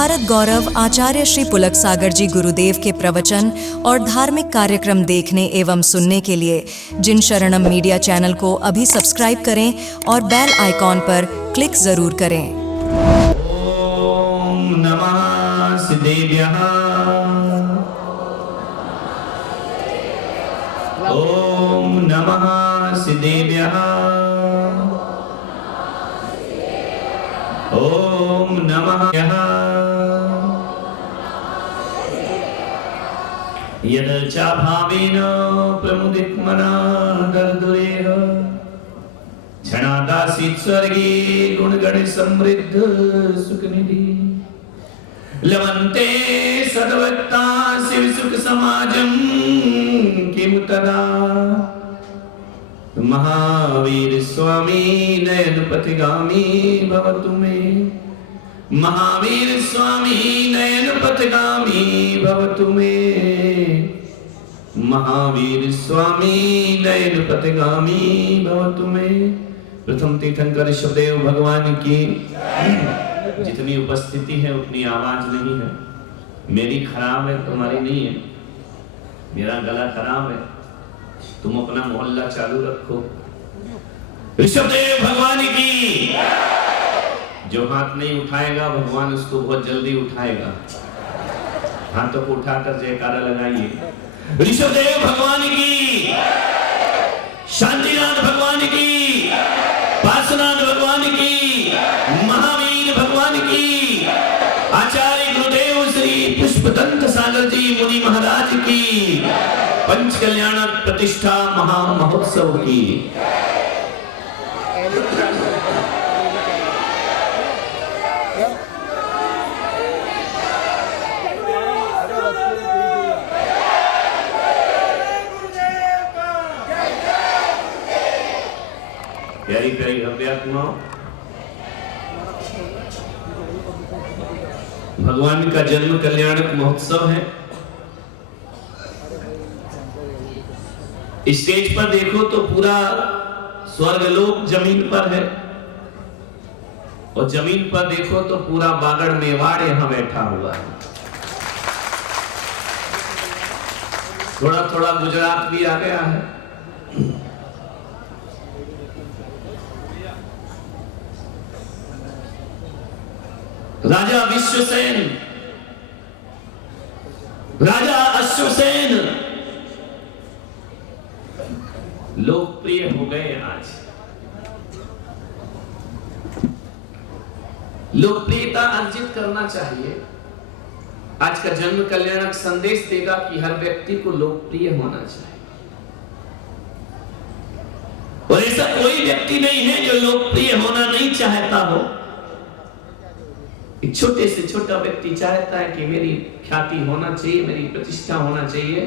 भारत गौरव आचार्य श्री पुलक सागर जी गुरुदेव के प्रवचन और धार्मिक कार्यक्रम देखने एवं सुनने के लिए जिन शरणम मीडिया चैनल को अभी सब्सक्राइब करें और बेल आइकॉन पर क्लिक जरूर करें। ओम नमः सिद्धेभ्यः। ओम नमः सिद्धेभ्यः। ओम नमः यद च भावेन प्रमुदित मना दर्दुरेह क्षणादासीत स्वर्गे गुणगण समृद्ध सुखनिधि लवन्ते सदवत्ता शिव सुख समाजम किमुतदा महावीर स्वामी नयन पथगामी भवतु मे। महावीर स्वामी नयन पथगामी भवतु मे। महावीर स्वामी नयन पथगामी भवतु मे। प्रथम तीर्थंकर ऋषभदेव भगवान की जितनी उपस्थिति है उतनी आवाज नहीं है। मेरी खराब है, तुम्हारी नहीं है। मेरा गला खराब है, तुम अपना मोहल्ला चालू रखो। ऋषभदेव भगवान की। जो हाथ नहीं उठाएगा भगवान उसको बहुत जल्दी उठाएगा। हाथों को उठाकर जयकारा लगाइए। ऋषभदेव भगवान की, शांतिनाथ भगवान की, पार्श्वनाथ भगवान की, महावीर भगवान की, आचार्य गुरुदेव श्री पुष्पदंत सागर जी मुनि महाराज की, पंच कल्याण प्रतिष्ठा महा महोत्सव की। प्यारी प्यारी हव्यात्मा, भगवान का जन्म कल्याणक महोत्सव है। स्टेज पर देखो तो पूरा स्वर्गलोक जमीन पर है और जमीन पर देखो तो पूरा बागड़ मेवाड़ यहां बैठा हुआ है। थोड़ा थोड़ा गुजरात भी आ गया है। राजा विश्वसेन, राजा अश्वसेन लोकप्रिय हो गए। आज लोकप्रियता अर्जित करना चाहिए। आज का जन्म कल्याणक संदेश देगा कि हर व्यक्ति को लोकप्रिय होना चाहिए। और ऐसा कोई व्यक्ति नहीं है जो लोकप्रिय होना नहीं चाहता हो। एक छोटे से छोटा व्यक्ति चाहता है कि मेरी ख्याति होना चाहिए, मेरी प्रतिष्ठा होना चाहिए।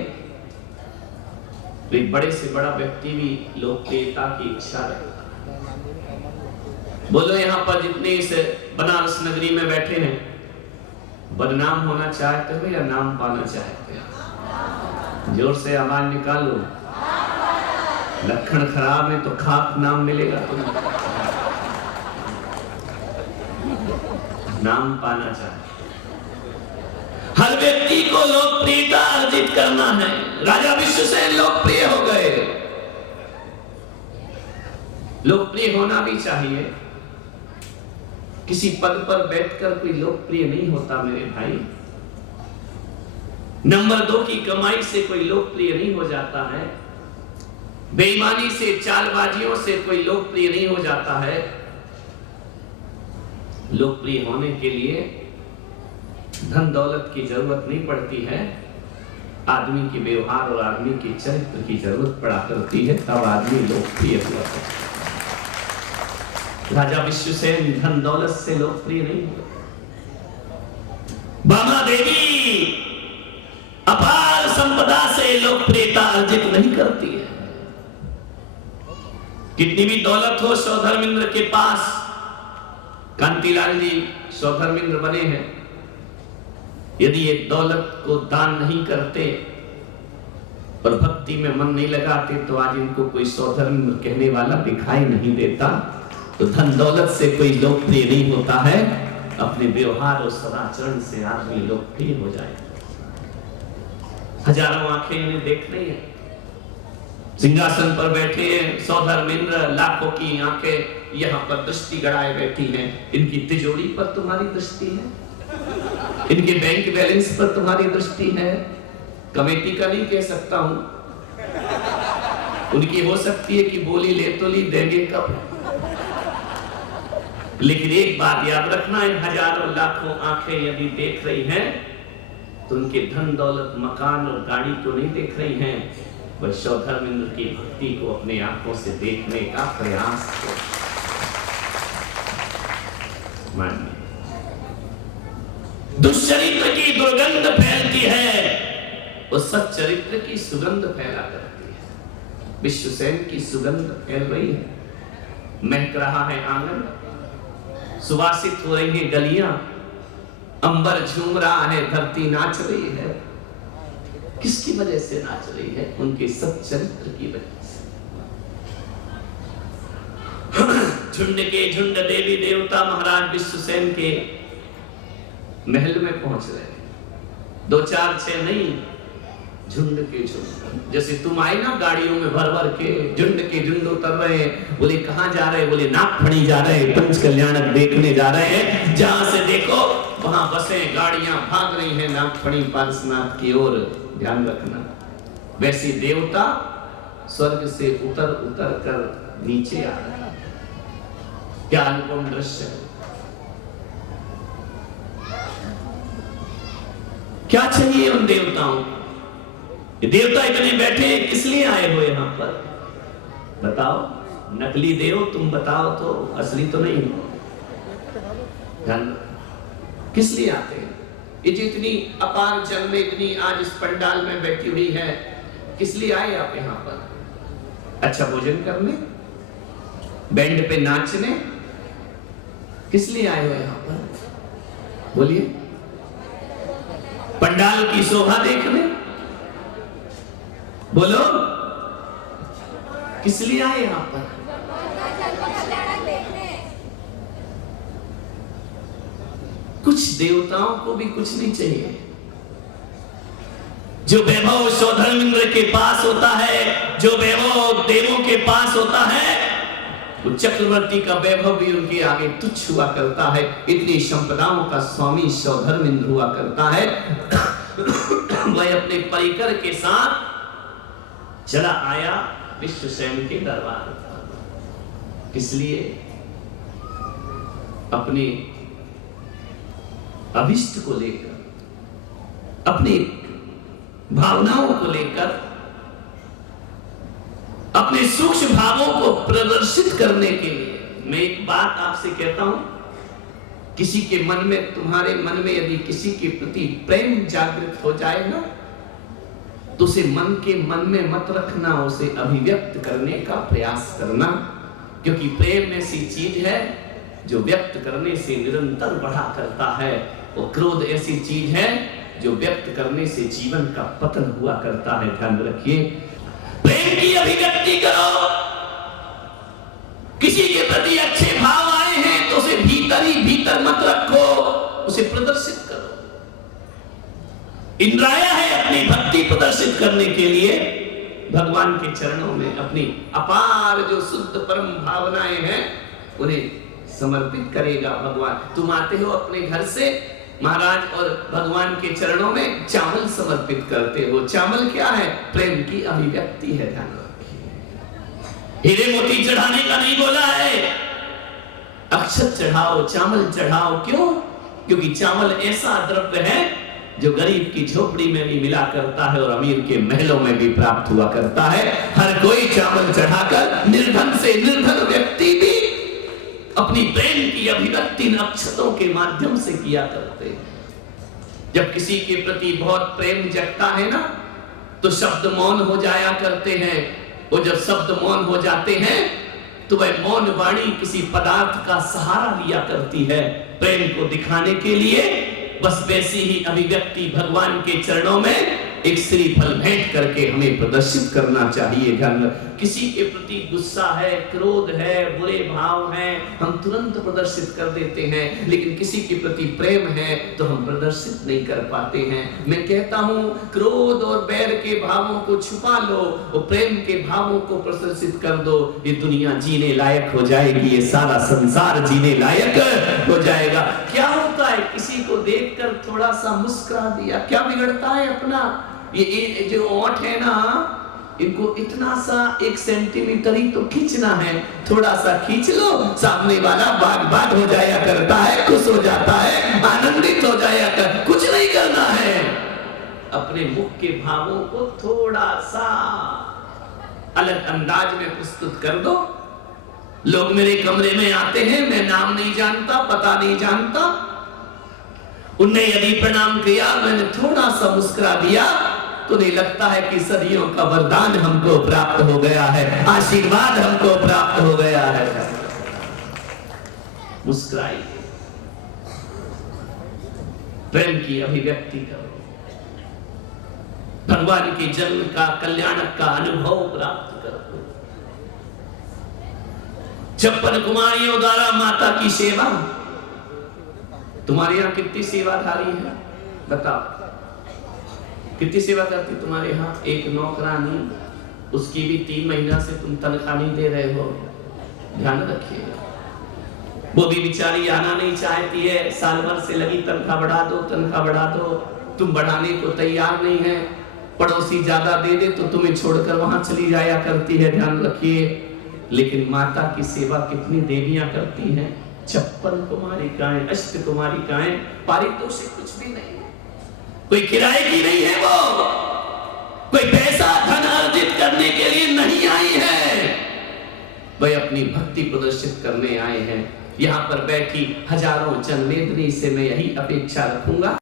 तो एक बड़े से बड़ा व्यक्ति भी लोकप्रियता की इच्छा रखता है। बोलो यहाँ पर जितने इस बनारस नगरी में बैठे हैं, बदनाम होना चाहते हो या नाम पाना चाहते हो? जोर से आवाज निकालो। लक्षण खराब है तो खाक नाम मिलेगा तुम्हें। नाम पाना चाहिए। हर व्यक्ति को लोकप्रियता अर्जित करना है। राजा विश्वसेन लोकप्रिय हो गए। लोकप्रिय होना भी चाहिए। किसी पद पर बैठकर कोई लोकप्रिय नहीं होता मेरे भाई। नंबर 2 की कमाई से कोई लोकप्रिय नहीं हो जाता है। बेईमानी से, चालबाजियों से कोई लोकप्रिय नहीं हो जाता है। लोकप्रिय होने के लिए धन दौलत की जरूरत नहीं पड़ती है। आदमी के व्यवहार और आदमी के चरित्र की जरूरत पड़ा करती है, तब आदमी लोकप्रिय हुआ है। राजा विश्वसेन धन दौलत से लोकप्रिय नहीं हुए। बामा देवी अपार संपदा से लोकप्रियता अर्जित नहीं करती है। कितनी भी दौलत हो, सौधर्मिंद्र के पास, कांतिलाल जी सौधर्मिंद्र बने हैं, यदि एक दौलत को दान नहीं करते और भक्ति में मन नहीं लगाते तो आज इनको कोई सौधर्मिंद्र कहने वाला दिखाई नहीं देता। तो धन दौलत से कोई लोकप्रिय नहीं होता है। अपने व्यवहार और सदाचरण से आदमी लोकप्रिय हो जाए। हजारों आंखें इन्हें देख रही है, सिंहासन पर बैठे हैं सौधर्मेंद्र, लाखों की आंखें यहाँ पर दृष्टि गड़ाए बैठी हैं। इनकी तिजोरी पर तुम्हारी दृष्टि है, इनके बैंक बैलेंस पर तुम्हारी दृष्टि है। कमेटी का नहीं कह सकता हूं, उनकी हो सकती है कि बोली ले तो ली, देंगे कब। लेकिन एक बात याद रखना, इन हजारों लाखों आंखें यदि देख रही हैं तो उनके धन दौलत मकान और गाड़ी को नहीं देख रही हैं, वह सौधर्मेंद्र की भक्ति को अपने आंखों से देखने का प्रयास मानिए। दुष्चरित्र की दुर्गंध फैलती है, वो सच्चरित्र की सुगंध फैला करती है। विश्वसेन की सुगंध फैल रही है, महक रहा है आंगन, सुवासित हो रही है गलियां, अंबर झूम रहा है, धरती नाच रही है। किसकी वजह से नाच रही है? उनके सच्चरित्र की वजह से। झुंड के झुंड देवी देवता महाराज विश्वसेन के महल में पहुंच रहे हैं। 2 4 6 नहीं, झुंड के झुंड। जैसे तुम आए ना गाड़ियों में भर भर के, झुंड के झुंड उतर रहे हैं। बोले कहां जा रहे हैं? बोले नागफणी जा रहे हैं, पंच कल्याणक देखने जा रहे हैं। जहां से देखो वहां बसें गाड़ियां भाग रही हैं नागफणी पारसनाथ की ओर। ध्यान रखना, वैसे देवता स्वर्ग से उतर उतर कर नीचे आ रहे हैं। क्या अनुपम दृश्य है! क्या चाहिए उन देवताओं को? ये देवता इतने बैठे हैं, किस लिए आए हो यहां पर? बताओ, नकली देव तुम बताओ तो, असली तो नहीं हो। किस लिए आते हैं? ये जो इतनी अपार जन में इतनी आज इस पंडाल में बैठी हुई है, किस लिए आए आप यहाँ पर? अच्छा भोजन करने, बैंड पे नाचने? किस लिए आए हो यहाँ पर? बोलिए। पंडाल की शोभा देखने? बोलो, किस लिए आए यहाँ पर? कुछ देवताओं को भी कुछ नहीं चाहिए। जो वैभव सौधर्मेंद्र के पास होता है, जो वैभव देवों के पास होता है, वो चक्रवर्ती का वैभव भी उनके आगे तुच्छ हुआ करता है। इतनी संपदाओं का स्वामी सौधर्मेंद्र हुआ करता है। वह अपने परिकर के साथ चला आया विश्वसेन के दरबार। किस लिए? अपने अभिष्ट को लेकर, अपनी भावनाओं को लेकर, अपने सूक्ष्म भावों को प्रदर्शित करने के लिए। मैं एक बात आपसे कहता हूं, किसी के मन में, तुम्हारे मन में यदि किसी के प्रति प्रेम जागृत हो जाए ना, तो उसे मन में मत रखना, उसे अभिव्यक्त करने का प्रयास करना। क्योंकि प्रेम ऐसी चीज है जो व्यक्त करने से निरंतर बढ़ा करता है, और क्रोध ऐसी चीज है जो व्यक्त करने से जीवन का पतन हुआ करता है। ध्यान रखिए, प्रेम की अभिव्यक्ति करो। किसी के प्रति अच्छे भाव आए हैं तो उसे भीतर ही भीतर मत रखो, उसे प्रदर्शित करो। इंद्र आया है अपनी भक्ति प्रदर्शित करने के लिए भगवान के चरणों में, अपनी अपार जो शुद्ध परम भावनाएं हैं उन्हें समर्पित करेगा भगवान। तुम आते हो अपने घर से महाराज और भगवान के चरणों में चावल समर्पित करते हो। चावल क्या है? प्रेम की अभिव्यक्ति है। ध्यान रखिए, हीरे मोती चढ़ाने का नहीं बोला है। अक्षत चढ़ाओ, चावल चढ़ाओ। क्यों? क्योंकि चावल ऐसा द्रव्य है जो गरीब की झोपड़ी में भी मिला करता है और अमीर के महलों में भी प्राप्त हुआ करता है। हर कोई चावल चढ़ाकर निर्धन से निर्धन व्यक्ति भी अपनी प्रेम की अभिव्यक्ति अक्षतों के माध्यम से किया करते हैं। जब किसी के प्रति बहुत प्रेम जगता है ना, तो शब्द मौन हो जाया करते हैं। वो जब शब्द मौन हो जाते हैं तो वह मौन वाणी किसी पदार्थ का सहारा लिया करती है प्रेम को दिखाने के लिए। बस वैसी ही अभिव्यक्ति भगवान के चरणों में एक श्रीफल भेंट करके हमें प्रदर्शित करना चाहिए। ध्यान, किसी के प्रति गुस्सा है, क्रोध है, बुरे भाव हैं, हम तुरंत प्रदर्शित कर देते हैं, लेकिन किसी के प्रति प्रेम है तो हम प्रदर्शित नहीं कर पाते हैं। मैं कहता हूं, क्रोध और बैर के भावों को छुपा लो और प्रेम के भावों को प्रदर्शित कर दो, ये दुनिया जीने लायक हो जाएगी, ये सारा संसार जीने लायक हो जाएगा। क्या होता है, किसी को देखकर थोड़ा सा मुस्कुरा दिया, क्या बिगड़ता है अपना? ये जो ओंठ है ना, इनको इतना सा 1 सेंटीमीटर ही तो खींचना है, थोड़ा सा खींच लो, सामने वाला बाग बाग हो जाया करता है, खुश हो जाता है, आनंदित हो जाया कर। कुछ नहीं करना है, अपने मुख के भावों को थोड़ा सा अलग अंदाज में प्रस्तुत कर दो। लोग मेरे कमरे में आते हैं, मैं नाम नहीं जानता, पता नहीं जानता, उनने यदि प्रणाम किया, मैंने थोड़ा सा मुस्कुरा दिया, तो नहीं लगता है कि सदियों का वरदान हमको प्राप्त हो गया है, आशीर्वाद हमको प्राप्त हो गया है। मुस्कुराइए, प्रेम की अभिव्यक्ति करो, भगवान के जन्म का, कल्याणक का अनुभव प्राप्त करो। 56 कुमारियों द्वारा माता की सेवा। तुम्हारे यहाँ कितनी सेवाधारी है बताओ? कितनी सेवा करती तुम्हारे यहाँ? एक नौकरानी, उसकी भी 3 महीना से तुम तनख्वाह नहीं दे रहे हो, ध्यान रखिए। वो भी बेचारी आना नहीं चाहती है, साल भर से लगी, तनख्वाह बढ़ा दो, तनख्वाह बढ़ा दो, तुम बढ़ाने को तैयार नहीं है। पड़ोसी ज्यादा दे दे तो तुम्हें छोड़कर वहां चली जाया करती है, ध्यान रखिए। लेकिन माता की सेवा कितनी देवियां करती हैं, 56 कुमारिकाएं, अष्ट कुमारिकाएं, पारितोषिक कुछ भी नहीं, कोई किराए की नहीं है, वो कोई पैसा धन अर्जित करने के लिए नहीं आई है, वह अपनी भक्ति प्रदर्शित करने आए हैं। यहाँ पर बैठी हजारों जनवेदनी से मैं यही अपेक्षा रखूंगा।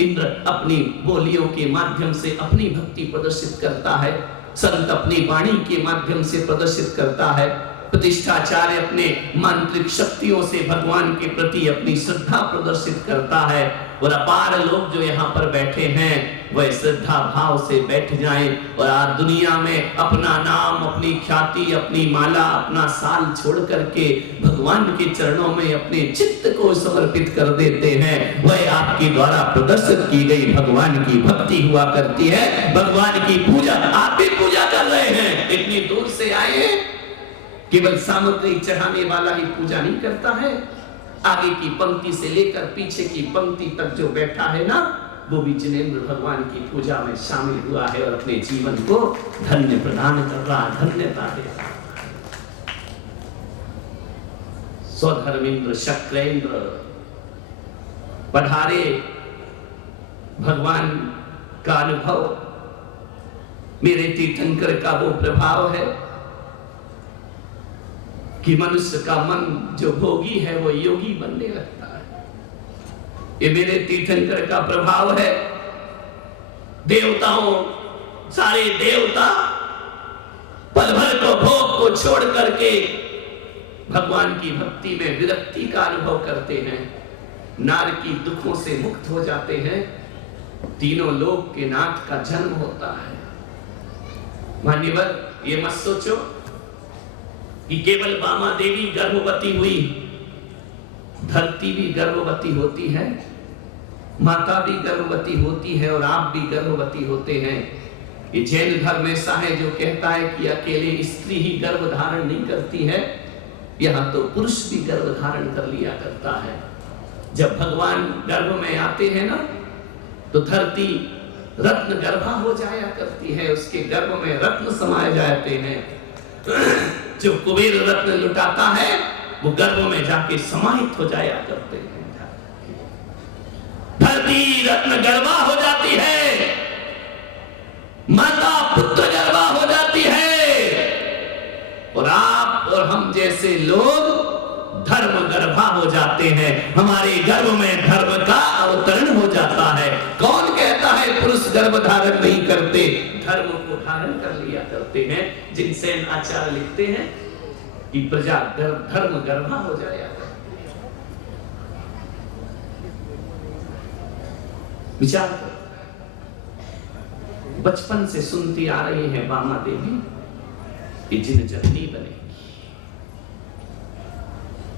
इंद्र अपनी बोलियों के माध्यम से अपनी भक्ति प्रदर्शित करता है, संत अपनी वाणी के माध्यम से प्रदर्शित करता है, प्रतिष्ठाचार्य अपने मांत्रिक शक्तियों से भगवान के प्रति अपनी श्रद्धा प्रदर्शित करता है, और अपार लोग जो यहाँ पर बैठे हैं वह श्रद्धा भाव से बैठ जाएं और आज दुनिया में अपना नाम, अपनी ख्याति, अपनी माला, अपना साल छोड़ करके भगवान के चरणों में अपने चित्त को समर्पित कर देते हैं। वह आपके द्वारा प्रदर्शित की गई भगवान की भक्ति हुआ करती है, भगवान की पूजा। आप भी पूजा कर रहे हैं, इतनी दूर से आए हैं, केवल सामग्री चढ़ाने वाला ही पूजा नहीं करता है, आगे की पंक्ति से लेकर पीछे की पंक्ति तक जो बैठा है ना, वो भी जिनेंद्र भगवान की पूजा में शामिल हुआ है और अपने जीवन को धन्य प्रदान कर रहा, धन्यता दे रहा। स्वधर्मेंद्र शक्रेंद्र पधारे, भगवान का अनुभव मेरे तीर्थंकर का वो प्रभाव है कि मनुष्य का मन जो भोगी है वो योगी बनने लगता है। ये मेरे तीर्थंकर का प्रभाव है। देवताओं, सारे देवता पल भर को भोग को छोड़ करके भगवान की भक्ति में विरक्ति का अनुभव करते हैं, नार की दुखों से मुक्त हो जाते हैं, तीनों लोक के नाथ का जन्म होता है। मान्यवर, ये मत सोचो कि केवल बामा देवी गर्भवती हुई, धरती भी गर्भवती होती है, माता भी गर्भवती होती है और आप भी गर्भवती होते हैं। ये जैन धर्म ऐसा है जो कहता है कि अकेले स्त्री ही गर्भ धारण नहीं करती है, यहाँ तो पुरुष भी गर्भ धारण कर लिया करता है। जब भगवान गर्भ में आते हैं ना, तो धरती रत्न गर्भा हो जाया करती है, उसके गर्भ में रत्न समाये जाते हैं। जो कुबेर रत्न लुटाता है वो गर्भ में जाके समाहित हो जाया करते हैं। धरती रत्न गर्भा हो जाती है, माता पुत्र गर्भा हो जाती है, और आप और हम जैसे लोग धर्म गर्भा हो जाते हैं। हमारे गर्भ में धर्म का अवतरण हो जाता है। कौन कहता है पुरुष गर्भ धारण नहीं करते? धर्म को धारण कर लिया करते हैं। जिनसेन आचार्य लिखते हैं कि प्रजा धर्म गर्भा हो जाया करती है। विचार करो, बचपन से सुनती आ रही है बामा देवी कि जिन जननी बनेगी।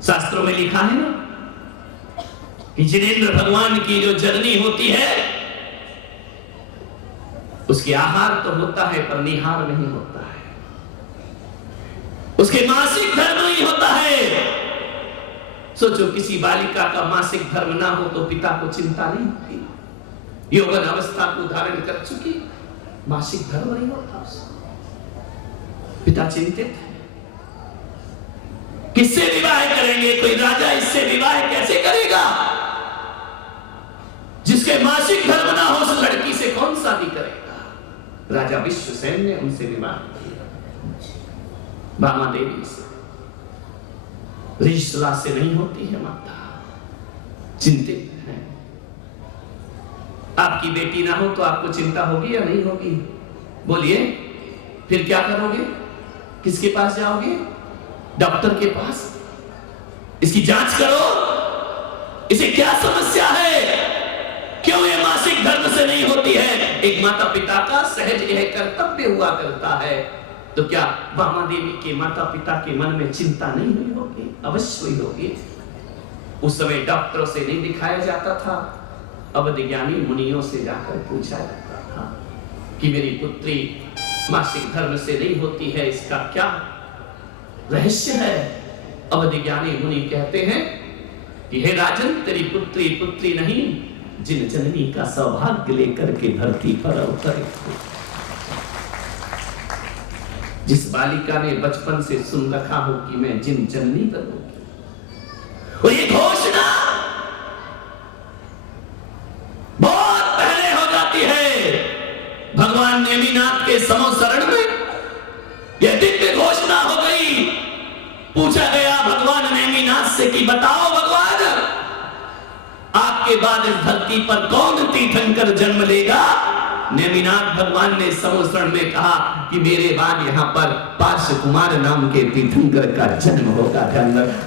शास्त्रों में लिखा है ना कि जिनेंद्र भगवान की जो जननी होती है उसके आहार तो होता है पर निहार नहीं होता है, उसके मासिक धर्म नहीं होता है। सोचो किसी बालिका का मासिक धर्म ना हो तो पिता को चिंता नहीं होती। यौवन अवस्था को धारण कर चुकी, मासिक धर्म नहीं होता उसका, पिता चिंतित है किससे विवाह करेंगे। कोई राजा इससे विवाह कैसे करेगा? जिसके मासिक धर्म ना हो उस लड़की से कौन शादी करेगा? राजा विश्वसेन ने उनसे विवाह किया, बामा देवी से। ऋषला से नहीं होती है माता, चिंतित है। आपकी बेटी ना हो तो आपको चिंता होगी या नहीं होगी? बोलिए, फिर क्या करोगे? किसके पास जाओगे? डॉक्टर के पास। इसकी जांच करो, इसे क्या समस्या है, क्यों ये मासिक धर्म से नहीं होती है। एक माता पिता का सहज यह कर्तव्य हुआ करता है। तो क्या बामा देवी के माता पिता के मन में चिंता नहीं हुई होगी? अवश्य हुई होगी। उस समय डॉक्टरों से नहीं दिखाया जाता था, अवध ज्ञानी मुनियों से जाकर पूछा जाता था कि मेरी पुत्री मासिक धर्म से नहीं होती है, इसका क्या रहस्य है? अवध ज्ञानी मुनि कहते हैं कि हे राजन, तेरी पुत्री पुत्री नहीं, जिन जननी का सौभाग्य लेकर के धरती पर अवतरे। जिस बालिका ने बचपन से सुन रखा हो कि मैं जिन जननी बनूंगी, और ये घोषणा बहुत पहले हो जाती है। भगवान नेमिनाथ के समोसरण में यह दिव्य घोषणा हो गई। पूछा गया भगवान नेमिनाथ से कि बताओ भगवान, आपके बाद इस धरती पर कौन तीर्थंकर जन्म लेगा? नेमिनाथ भगवान ने समोसरण में कहा कि मेरे बाद यहाँ पर पार्श्व कुमार नाम के तीर्थंकर का जन्म होगा।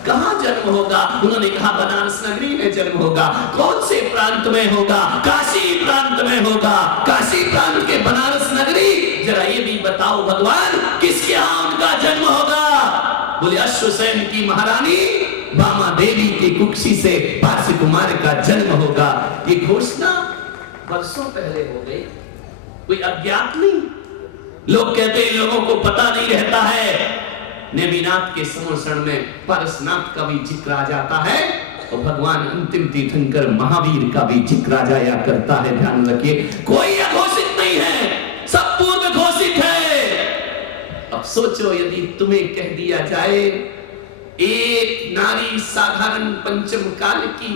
कहाँ जन्म होगा? उन्होंने कहा बनारस नगरी में जन्म होगा। कौन से प्रांत में होगा? काशी प्रांत में होगा। काशी प्रांत के बनारस नगरी, जरा ये भी बताओ भगवान, किसके यहाँ उनका जन्म होगा? बोले अश्वसेन की महारानी बामा देवी की कुक्षी से पार्श्व कुमार का जन्म होगा। ये घोषणा वर्षों पहले हो गई, कोई अज्ञात नहीं। लोग कहते हैं लोगों को पता नहीं रहता है। नेमिनाथ के समोसरण में पारसनाथ का भी जिक्र आ जाता है और भगवान अंतिम तीर्थंकर महावीर का भी जिक्र आ जाया करता है। ध्यान रखिए, कोई अघोषित नहीं है, सब पूर्व घोषित है। अब सोचो, यदि तुम्हें कह दिया जाए एक नारी साधारण पंचम काल की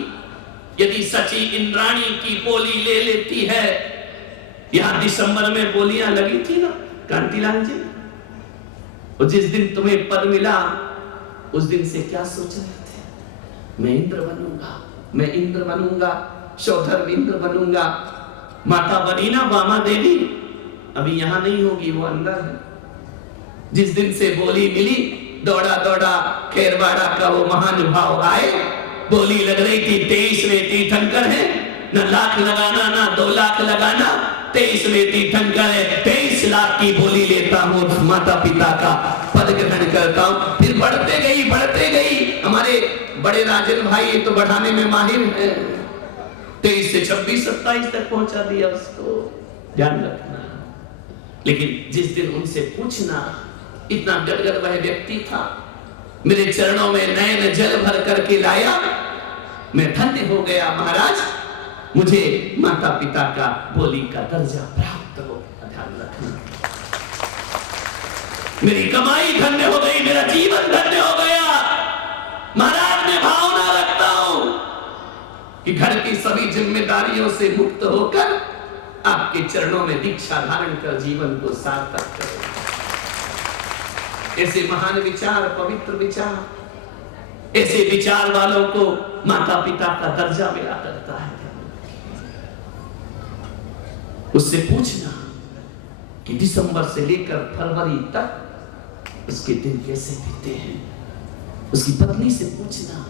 यदि सची इंद्राणी की बोली ले लेती है। यहां दिसंबर में बोलियां लगी थी ना कांतिलाल जी, और जिस दिन तुम्हें पद मिला उस दिन से क्या सोच रहे थे? मैं इंद्र बनूंगा, मैं इंद्र बनूंगा, शोधर इंद्र बनूंगा। माता बनी ना बामा देवी, अभी यहां नहीं होगी, वो अंदर है। जिस दिन से बोली मिली, दौड़ा दौड़ा खेरवाड़ा का वो महानुभाव आए। बोली लग रही थी 23वें तीर्थंकर है, न लाख लगाना ना 2 लाख लगाना, 23वें तीर्थंकर है, 23 लाख की बोली लेता हूँ, माता पिता का पद ग्रहण करता हूँ। फिर बढ़ते गई। हमारे बड़े राजन भाई ये तो बढ़ाने में माहिर है, 23 से 26 27 तक पहुंचा दिया उसको। ध्यान रखना। लेकिन जिस दिन उनसे पूछना, इतना गदगद वह व्यक्ति था, मेरे चरणों में नयन जल भर करके लाया, मैं धन्य हो गया महाराज, मुझे माता पिता का बोली का दर्जा प्राप्त हो। ध्यान रखना, मेरी कमाई धन्य हो गई, मेरा जीवन धन्य हो गया। महाराज मैं भावना रखता हूं कि घर की सभी जिम्मेदारियों से मुक्त होकर आपके चरणों में दीक्षा धारण कर जीवन को सार्थक करो। ऐसे महान विचार, पवित्र विचार, ऐसे विचार वालों को माता पिता का दर्जा मिला करता है। उससे पूछना कि दिसंबर से लेकर फरवरी तक उसके दिन कैसे बीते हैं। उसकी पत्नी से पूछना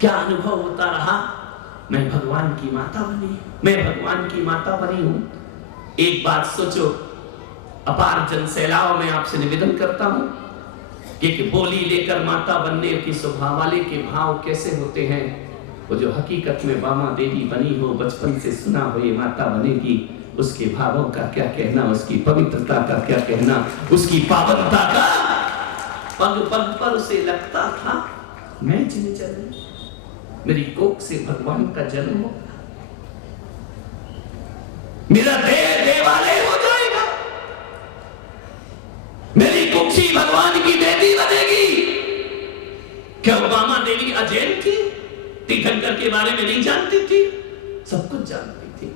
क्या अनुभव होता रहा। मैं भगवान की माता बनी, मैं भगवान की माता बनी हूं। एक बात सोचो, अपार जन सैलाव में आपसे निवेदन करता हूं कि बोली लेकर माता बनने की स्वभाव वाले के भाव कैसे होते हैं। वो जो हकीकत में बामा देवी बनी हो, बचपन से सुना हो ये माता बनेगी, उसके भावों का क्या कहना, उसकी पवित्रता का क्या कहना, उसकी पावनता का। पग पग पर उसे लगता था मैं जिन्हें जन्म, मेरी कोख से भगवान का जन्म हो, मेरा देह देवालय हो जाएगा, मेरी कुक्षी भगवान की देवी बनेगी। क्या बामा देवी अजैन थी? तीर्थंकर के बारे में नहीं जानती थी? सब कुछ जानती थी।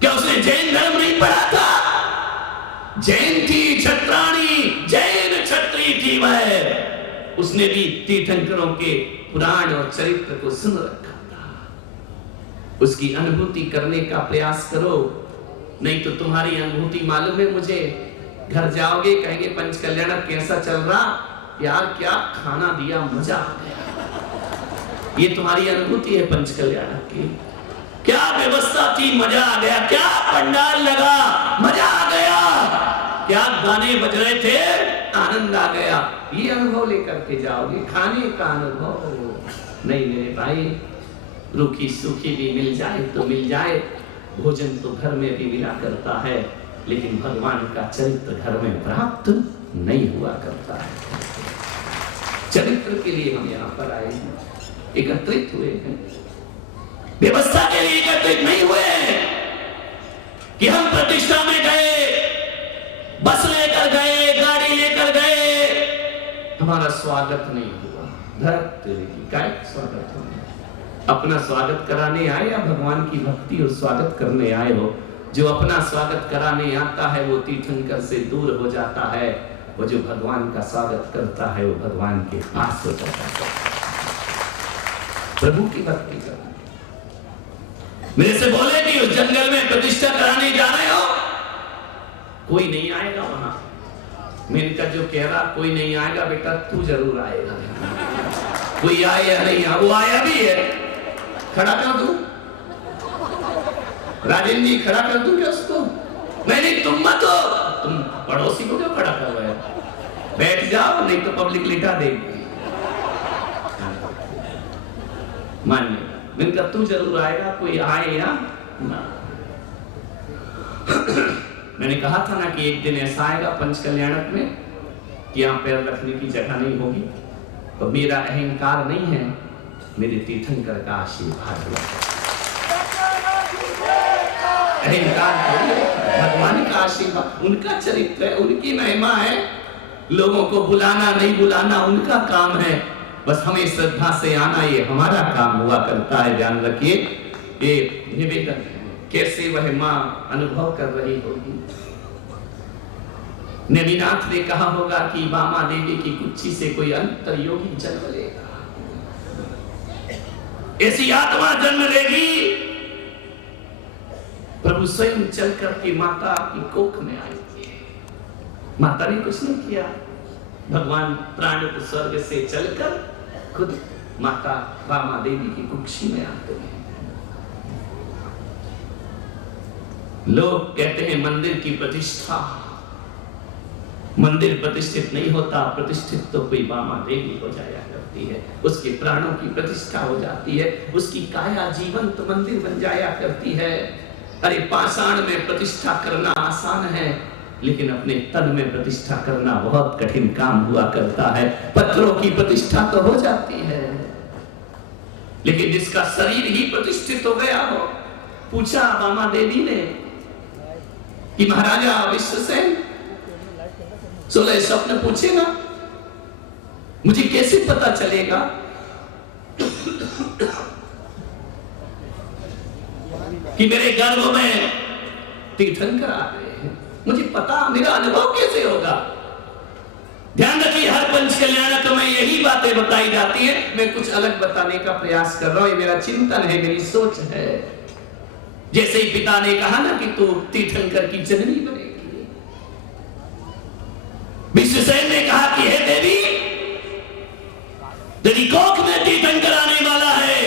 क्या उसने जैन धर्म नहीं पढ़ा था? जैन थी, छत्राणी, जैन क्षत्रिय थी वह। उसने भी तीर्थंकरों के पुराण और चरित्र को सुन रखा था। उसकी अनुभूति करने का प्रयास करो, नहीं तो तुम्हारी अनुभूति मालूम है मुझे। घर जाओगे कहेंगे पंचकल्याणक कैसा चल रहा, यार क्या खाना दिया, मजा आ गया। ये तुम्हारी अनुभूति है पंचकल्याणक की। क्या व्यवस्था थी, मजा आ गया। क्या पंडाल लगा, मजा आ गया। क्या गाने बज रहे थे, आनंद आ गया। ये अनुभव लेकर के जाओगे, खाने का अनुभव नहीं मेरे भाई। रूखी सूखी भी मिल जाए तो मिल जाए, भोजन तो घर में भी मिला करता है, लेकिन भगवान का चरित्र घर में प्राप्त नहीं हुआ करता है। चरित्र के लिए हम यहाँ पर आए हैं, एकत्रित हुए हैं, व्यवस्था के लिए एकत्रित नहीं हुए कि हम प्रतिष्ठा में गए, बस लेकर गए, गाड़ी लेकर गए, हमारा स्वागत नहीं हुआ। धरती का स्वागत होना, अपना स्वागत कराने आए या भगवान की भक्ति और स्वागत करने आए हो? जो अपना स्वागत कराने आता है वो तीर्थंकर से दूर हो जाता है, वो जो भगवान का स्वागत करता है वो भगवान के पास हो जाता है। प्रभु की भक्ति करना। मेरे से बोले कि उस जंगल में प्रतिष्ठा कराने जा रहे हो, कोई नहीं आएगा वहां। मैं इनका जो कह रहा कोई नहीं आएगा, बेटा तू जरूर आएगा। कोई आए या नहीं आए, वो आया भी है। खड़ा कर दूं राजेंद्र जी, खड़ा कर दूं क्या उसको? नहीं, तुम मत हो, तुम पड़ोसी को क्यों खड़ा कर रहे हो? बैठ जाओ, नहीं तो पब्लिक लिटा देगी। मानिए, मैंने कहा तू जरूर आएगा, कोई आए या ना। मैंने कहा था ना कि एक दिन ऐसा आएगा पंचकल्याणक में कि यहाँ पैर रखने की जगह नहीं होगी। तो मेरा अहंकार नहीं है, मेरे तीर्थंकर का आशीर्वाद है। अहंकार भगवान का आशीर्वाद, उनका चरित्र है, उनकी महिमा है। लोगों को बुलाना नहीं बुलाना उनका काम है, बस हमें श्रद्धा से आना ये हमारा काम हुआ करता है। ध्यान रखिए, ये निवेदन कैसे वह मां अनुभव कर रही होगी। नेमिनाथ ने कहा होगा कि बामा देवी की कुक्षी से कोई अंतर्योगी जन्म लेगा, ऐसी आत्मा जन्म लेगी। प्रभु स्वयं चल करके माता की कोख में आए। माता ने कुछ नहीं किया, भगवान प्राण स्वर्ग से चलकर खुद माता बामा देवी की कुक्षी में आते हैं। लोग कहते हैं मंदिर की प्रतिष्ठा, मंदिर प्रतिष्ठित नहीं होता, प्रतिष्ठित तो कोई बामा देवी हो जाया करती है, उसके प्राणों की प्रतिष्ठा हो जाती है, उसकी काया जीवंत मंदिर बन जाया करती है। अरे पाषाण में प्रतिष्ठा करना आसान है, लेकिन अपने तन में प्रतिष्ठा करना बहुत कठिन काम हुआ करता है। पत्थरों की प्रतिष्ठा तो हो जाती है, लेकिन जिसका शरीर ही प्रतिष्ठित हो गया हो। पूछा बामा देवी ने कि महाराजा विश्वसेन 16 स्वप्न पूछे ना, मुझे कैसे पता चलेगा कि मेरे गर्भ में तीर्थंकर आ गए हैं? मुझे पता, मेरा अनुभव कैसे होगा? ध्यान रखिए, हर पंचकल्याणक में यही बातें बताई जाती है। मैं कुछ अलग बताने का प्रयास कर रहा हूं, ये मेरा चिंतन है, मेरी सोच है। जैसे ही पिता ने कहा ना कि तू तीर्थंकर की जननी बनेगी, विश्वसेन ने कहा कि हे देवी, तेरी कोख में तीर्थंकर आने वाला है।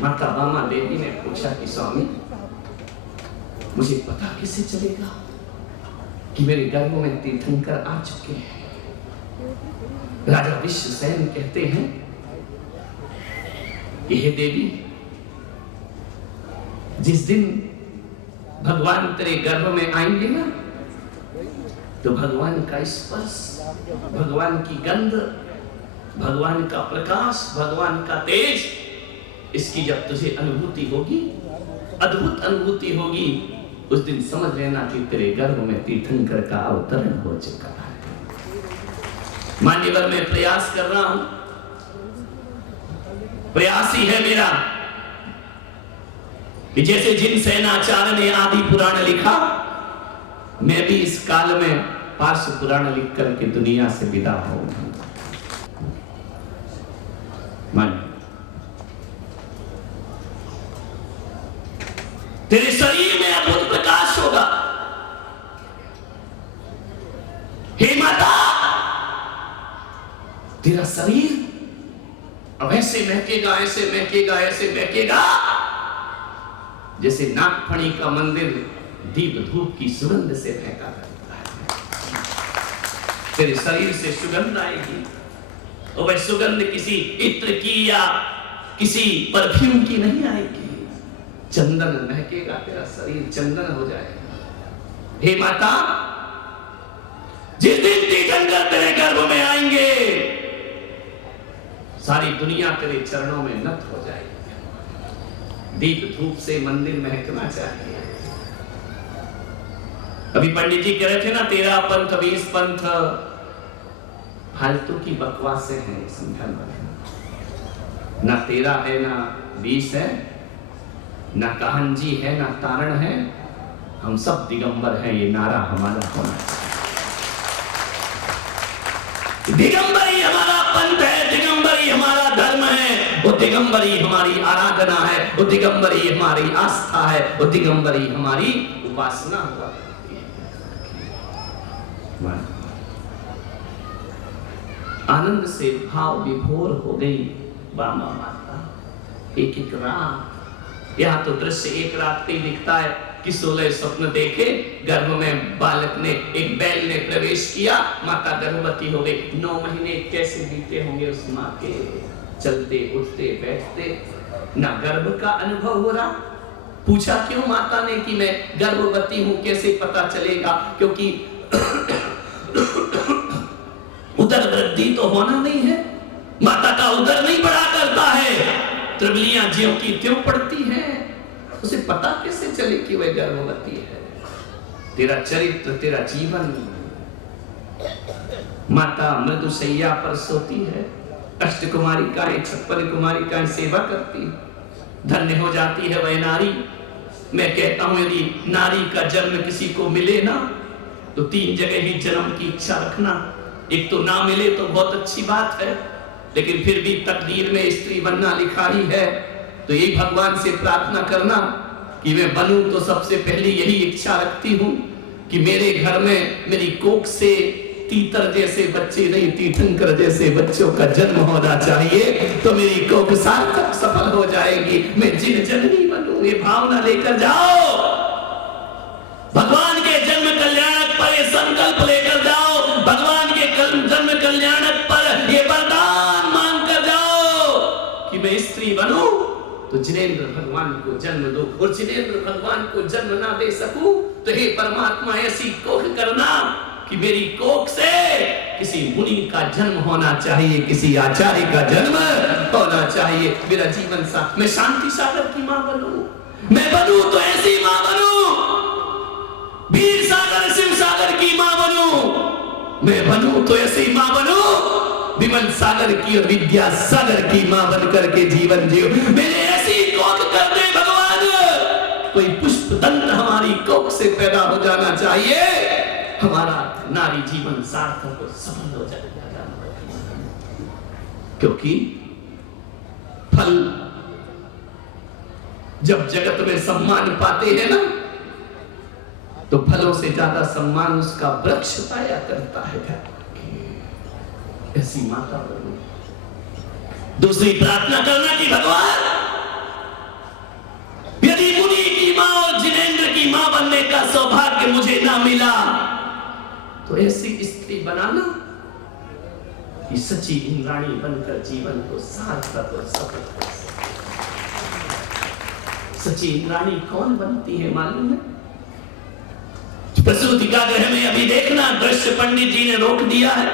माता बामा देवी ने पूछा कि स्वामी मुझे पता कैसे चलेगा कि मेरे गर्भ में तीर्थंकर आ चुके हैं? राजा विश्वसेन कहते हैं कि हे देवी, जिस दिन भगवान तेरे गर्भ में आएंगे ना, तो भगवान का स्पर्श, भगवान की गंध, भगवान का प्रकाश, भगवान का तेज, इसकी जब तुझे अनुभूति होगी, अद्भुत अनुभूति होगी, उस दिन समझ लेना कि तेरे गर्भ में तीर्थंकर का अवतरण हो चुका है। मान्यवर, मैं प्रयास कर रहा हूं, प्रयास ही है मेरा कि जैसे जिन सेनाचार्य ने आदि पुराण लिखा, मैं भी इस काल में पार्श्व पुराण लिख करके दुनिया से विदा हूं। मान तेरे शरीर में अद्भुत प्रकाश होगा। हे माता, तेरा शरीर अब ऐसे महकेगा, ऐसे महकेगा, ऐसे महकेगा, जैसे नागफणी का मंदिर दीप धूप की सुगंध से महका करता है। तेरे शरीर से सुगंध आएगी, और वह सुगंध किसी इत्र की या किसी परफ्यूम की नहीं आएगी। चंदन महकेगा, तेरा शरीर चंदन हो जाएगा। हे माता, जिस दिन तीर्थंकर तेरे गर्भ में आएंगे, सारी दुनिया तेरे चरणों में नत हो जाएगी। दीप धूप से मंदिर महकना चाहिए। अभी पंडित जी कह रहे थे ना, 13 पंथ 20 पंथ फालतू की बकवासें हैं, समझा ना 13 है ना 20 है, ना काहनजी है ना तारण है, हम सब दिगंबर हैं, ये नारा हमारा होना चाहिए। दिगंबरी हमारा पंथ है, दिगंबरी हमारा धर्म है, वो दिगंबरी हमारी आराधना है, वो दिगंबरी हमारी आस्था है, वो दिगंबरी हमारी उपासना हुआ करती है। आनंद से भाव विभोर हो गई बामा माता। एक एक रात, यहाँ तो दृश्य एक रात पे दिखता है कि 16 स्वप्न देखे, गर्भ में बालक ने, एक बैल ने प्रवेश किया, माता गर्भवती हो गई। 9 महीने कैसे बीते होंगे उस माँ के, चलते उठते बैठते, ना गर्भ का अनुभव हो रहा। पूछा क्यों माता ने कि मैं गर्भवती हूं, कैसे पता चलेगा? क्योंकि उदर वृद्धि तो होना नहीं है, माता का उदर नहीं बढ़ा करता है, त्रिवलियां ज्यों की त्यों पड़ती हैं, उसे पता कैसे चले कि वह गर्भवती है? तेरा चरित्र, तेरा जीवन। माता मृदुशैया पर सोती है, अष्ट कुमारिकाएं 56 कुमारिकाएं सेवा करती, धन्य हो जाती है वह नारी। मैं कहता हूं, यदि नारी का जन्म किसी को मिले ना, तो 3 जगह ही जन्म की इच्छा रखना। एक तो ना मिले तो बहुत अच्छी बात है, लेकिन फिर भी तकदीर में स्त्री बनना लिखा ही है, तो यही भगवान से प्रार्थना करना कि मैं बनूं। तो सबसे पहले यही इच्छा रखती हूं कि मेरे घर में मेरी कोख से तीतर जैसे बच्चे नहीं, तीर्थंकर जैसे बच्चों का जन्म होना चाहिए, तो मेरी कोख सार्थक सफल हो जाएगी। मैं जिन जननी बनूं, ये भावना लेकर जाओ, भगवान के जन्म कल्याणक पर ये संकल्प लेकर जाओ, भगवान के जन्म कल्याणक पर ये वरदान मांग कर जाओ कि मैं स्त्री बनूं तो जिनेंद्र भगवान को जन्म दो, और जिनेंद्र भगवान को जन्म ना दे सकूं तो हे परमात्मा ऐसी कोख करना कि मेरी कोख से किसी मुनि का जन्म होना चाहिए, किसी आचार्य का जन्म होना चाहिए। मेरा जीवन साथ, मैं शांति सागर की मां बनूं, मैं बनूं तो ऐसी मां बनूं, वीर सागर शिव सागर की मां बनूं, मैं बनूं तो ऐसी मां बनूं, विमल सागर की और विद्या सागर की मां बनकर के जीवन जियो। मेरे ऐसी कोख कर दे भगवान, कोई पुष्प दंत हमारी कोख से पैदा हो जाना चाहिए, हमारा नारी जीवन सार्थक और सफल हो जाएगा। क्योंकि फल जब जगत में सम्मान पाते हैं ना, तो फलों से ज्यादा सम्मान उसका वृक्ष पाया करता है। ऐसी माता बनो। दूसरी प्रार्थना करना कि भगवान, यदि मुनि की मां और जिनेंद्र की मां बनना पाने का सौभाग्य मुझे ना मिला, तो ऐसी स्त्री बनाना कि सच्ची इंद्राणी बनकर जीवन को सार्थक और सफल कर सके। सच्ची इंद्राणी कौन बनती है मालूम है? प्रसूति का ग्रह में अभी देखना दृश्य पंडित जी ने रोक दिया है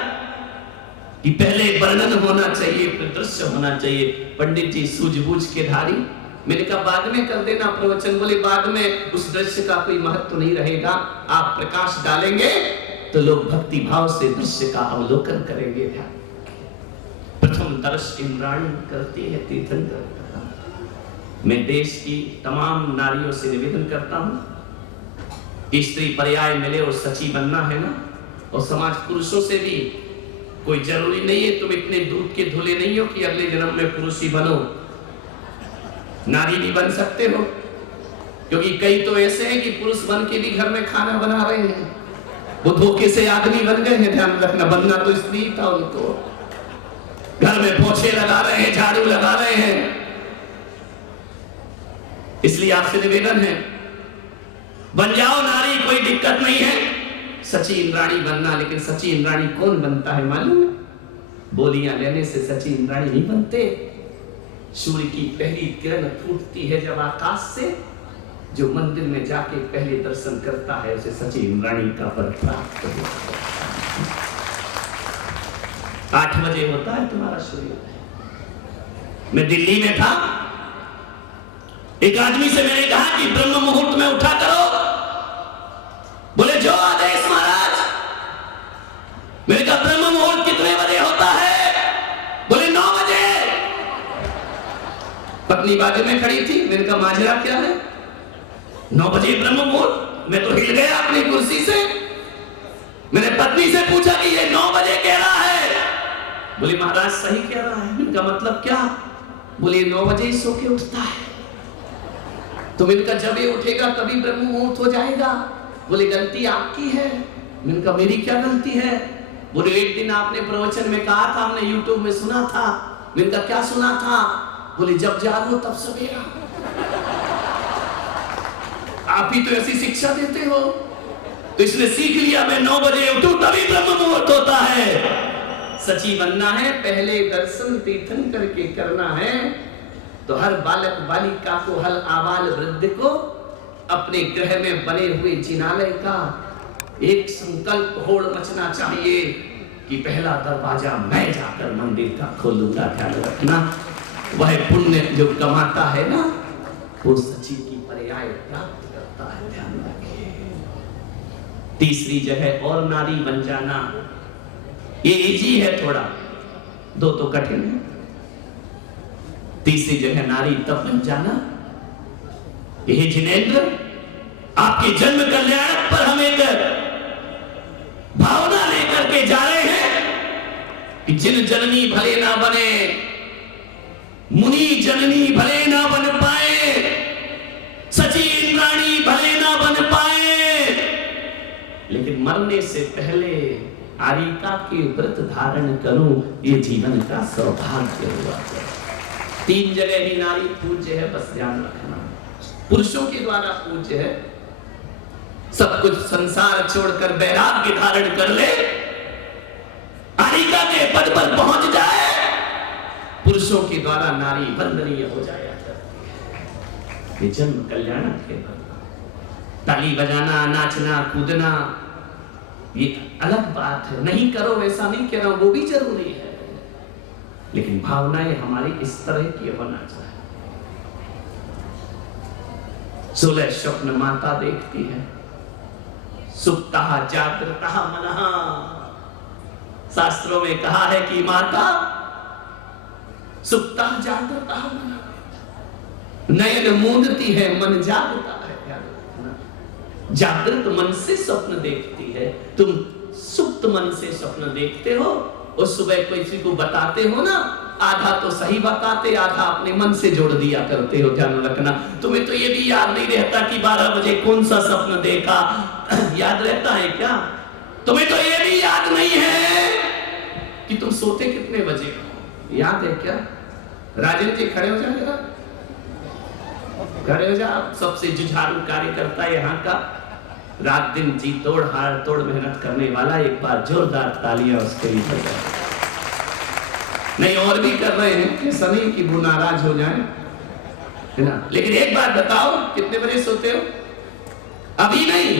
कि पहले वर्णन होना चाहिए फिर दृश्य होना चाहिए। पंडित जी सूझबूझ के धारी, मैंने कहा बाद में कर देना प्रवचन। बोले बाद में उस दृश्य का कोई महत्व नहीं रहेगा, आप प्रकाश डालेंगे तो लोग भक्ति भाव से दृश्य का अवलोकन करेंगे। प्रथम दर्श इंद्राणी करती है तीर्थंकर। मैं देश की तमाम नारियों से निवेदन करता हूं, स्त्री पर्याय मिले और सची बनना है ना। और समाज पुरुषों से भी कोई जरूरी नहीं है, तुम इतने दूध के धुले नहीं हो कि अगले जन्म में पुरुष ही बनो, नारी भी बन सकते हो। क्योंकि कई तो ऐसे हैं कि पुरुष बन के भी घर में खाना बना रहे हैं, वो धोखे से आदमी बन गए हैं। ध्यान रखना, बनना तो स्त्री था उनको। घर में पोछे लगा रहे हैं, झाड़ू लगा रहे हैं। इसलिए आपसे निवेदन है, बन जाओ नारी, कोई दिक्कत नहीं है, सच्ची इंद्राणी बनना। लेकिन सच्ची इंद्राणी कौन बनता है मालूम है? बोलियां लेने से सच्ची इंद्राणी नहीं बनते। सूर्य की पहली किरण फूटती है जब आकाश से, जो मंदिर में जाके पहले दर्शन करता है उसे सच्ची इंद्राणी का पद प्राप्त होता है। 8 बजे होता है तुम्हारा सूर्योदय। मैं दिल्ली में था, एक आदमी से मैंने कहा कि ब्रह्म मुहूर्त में उठा करो। बोले जो आदेश महाराज। मैंने कहा ब्रह्म मुहूर्त कितने बजे होता है? बोले 9 बजे। पत्नी बाजू में खड़ी थी, मैंने कहा माजरा क्या है? 9 बजे ब्रह्म मुहूर्त। मैं तो हिल गया अपनी कुर्सी से। मैंने पत्नी से पूछा कि ये 9 बजे कह रहा है। बोले महाराज सही कह रहा है। मैंने कहा मतलब क्या? बोले 9 बजे ही सो के उठता है। तो इनका जब ये उठेगा तभी ब्रह्म मुहूर्त हो जाएगा। बोले गलती आपकी है। मैंने कहा मेरी क्या गलती है? बोले एक दिन आपने प्रवचन में कहा था, हमने यूट्यूब में सुना था। मैंने कहा क्या सुना था? बोले जब जागो तब सवेरा। आप ही तो ऐसी शिक्षा देते हो, तो इसने सीख लिया मैं 9 बजे उठूं तभी ब्रह्म मुहूर्त होता है। सची बनना है, पहले दर्शन तीर्थन करके करना है। तो हर बालक बालिका को, हर आबाल वृद्ध को अपने ग्रह में बने हुए जिनालय का एक संकल्प होड़ मचना चाहिए कि पहला दरवाजा मैं जाकर मंदिर का खोलूंगा। ध्यान रखना, वह पुण्य जो कमाता है ना, वो सची की पर्याय प्राप्त करता है। ध्यान रखिए। तीसरी जगह और नारी बन जाना, ये इजी है थोड़ा, 2 तो कठिन है। तीसरी जगह नारी तब बन जाना, यह जिनेंद्र आपके जन्म कल्याण पर हम एक भावना लेकर के जा रहे हैं कि जिन जननी भले ना बने, मुनि जननी भले ना बन पाए, सची इंद्राणी भले ना बन पाए, लेकिन मरने से पहले आरिका के व्रत धारण करूं, ये जीवन का सौभाग्य हुआ। 3 जगह ही नारी पूज्य है, बस ध्यान रखना। पुरुषों के द्वारा पूज्य है, सब कुछ संसार छोड़कर वैराग्य धारण कर ले, आरिका के पद पर पहुंच जाए, पुरुषों के द्वारा नारी वंदनीय हो जाया करती है। ये जन्म कल्याण के पद। ताली बजाना, नाचना, कूदना, ये अलग बात है, नहीं करो वैसा नहीं कह रहा, वो भी जरूरी है, लेकिन भावनाएं हमारी इस तरह की होना चाहिए। 16 स्वप्न माता देखती है। सुप्तः जागृतः मनः, शास्त्रों में कहा है कि माता सुप्तः जागृतः मनः, नयन मूंदती है, मन जागता है। जागृत मन से स्वप्न देखती है, तुम सुप्त मन से स्वप्न देखते हो। और सुबह किसी को बताते हो ना, आधा तो सही बताते, आधा अपने मन से जोड़ दिया करते हो। ध्यान रखना, तुम्हें तो ये भी याद नहीं रहता कि 12 बजे कौन सा स्वप्न देखा। याद रहता है क्या? तुम्हें तो ये भी याद नहीं है कि तुम सोते कितने बजे हो। याद है क्या? राजन जी खड़े हो जाएगा, खड़े हो जा। सबसे जुझारू कार्यकर्ता यहाँ का रात दिन जी तोड़ हार तोड़ मेहनत करने वाला एक बार जोरदार तालियां उसके लिए बजाए। नहीं और भी कर रहे हैं, ऐसा नहीं कि वो नाराज हो जाए, है ना। लेकिन एक बात बताओ, कितने बजे सोते हो? अभी नहीं,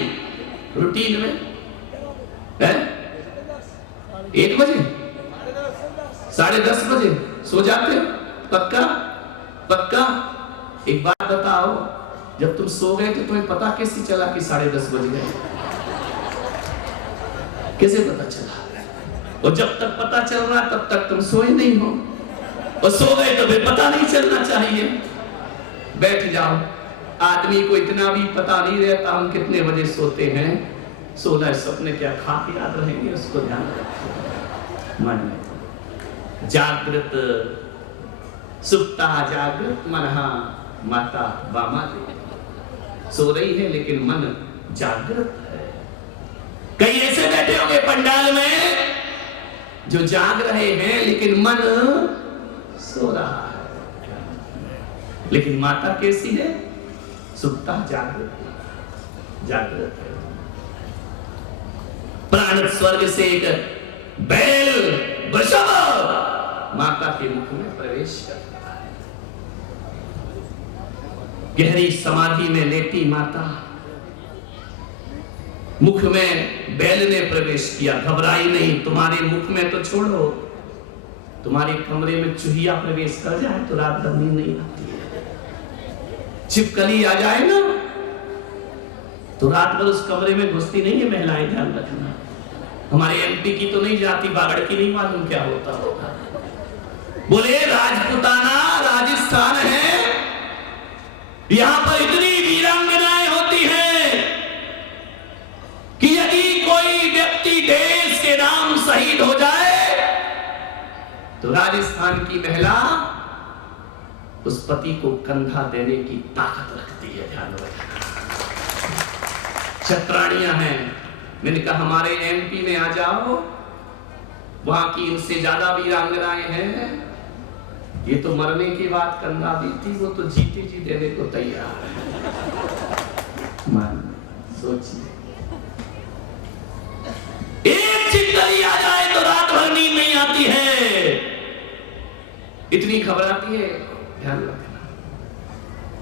रूटीन में है 1 बजे, 10:30 बजे सो जाते हो? पक्का पक्का? एक बात बताओ, जब तुम सो गए तो तुम्हें पता कैसे चला कि 10:30 बज गए? कैसे पता चला? और जब तक पता चल रहा तब तक तुम सोए नहीं हो, और सो गए तो फिर पता नहीं चलना चाहिए। बैठ जाओ। आदमी को इतना भी पता नहीं रहता हम कितने बजे सोते हैं। सोना सपने क्या खाक याद रहेंगे, उसको ध्यान रखो। मन में जागृत सुप्ता जागृत मनहा माता बामा सो रही है लेकिन मन जागृत है। कई ऐसे बैठे होंगे पंडाल में जो जाग रहे हैं लेकिन मन सो रहा है। लेकिन माता कैसी है? सुप्ता जागृत जागृत है। प्राण स्वर्ग से एक बैल वृषभ माता के मुख में प्रवेश करता है। गहरी समाधि में लेटी माता, मुख में बैल ने प्रवेश किया, घबराई नहीं। तुम्हारे मुख में तो छोड़ो, तुम्हारे कमरे में चूहिया प्रवेश कर जाए तो रात भर नींद नहीं आती है। छिपकली आ जाए ना तो रात भर उस कमरे में घुसती नहीं है महिलाएं, ध्यान रखना। हमारे एमपी की तो नहीं जाती, बागड़ की नहीं मालूम क्या होता होगा। बोले राजपुताना राजस्थान है, यहां पर इतनी वीरांगनाएं होती हैं कि यदि कोई व्यक्ति देश के नाम शहीद हो जाए तो राजस्थान की महिला उस पति को कंधा देने की ताकत रखती है, ध्यान रखना। क्षत्राणियां हैं। मैंने कहा हमारे एमपी में आ जाओ, वहां की इनसे ज्यादा वीरांगनाएं हैं। ये तो मरने के बाद कंधा दी थी, वो तो जीते जी देने को तैयार है। मान सोचिए, एक चिट्ठी आ जाए तो रात भर नींद नहीं आती है, इतनी घबराती है, ध्यान रखना।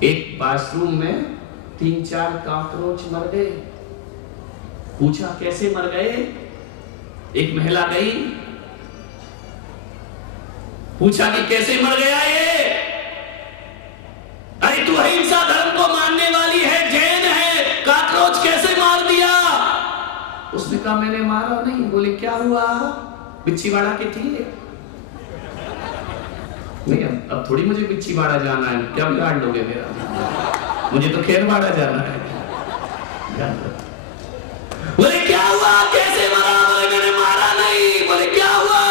एक बाथरूम में 3-4 कॉकरोच मर गए। पूछा कैसे मर गए? एक महिला गई, पूछा कि कैसे मर गया ये? अरे तू अहिंसा धर्म को मानने वाली है, जैन है, कॉकरोच कैसे मार दिया? उसने कहा मैंने मारा नहीं। बोले क्या हुआ? बिच्छीवाड़ा के थी? नहीं, अब थोड़ी मुझे बिच्छीवाड़ा जाना है, क्या बिगाड़ लोगे मेरा? मुझे तो खेरवाड़ा जाना है। बोले क्या हुआ? कैसे मरा? बोले मैंने मारा नहीं। बोले क्या हुआ?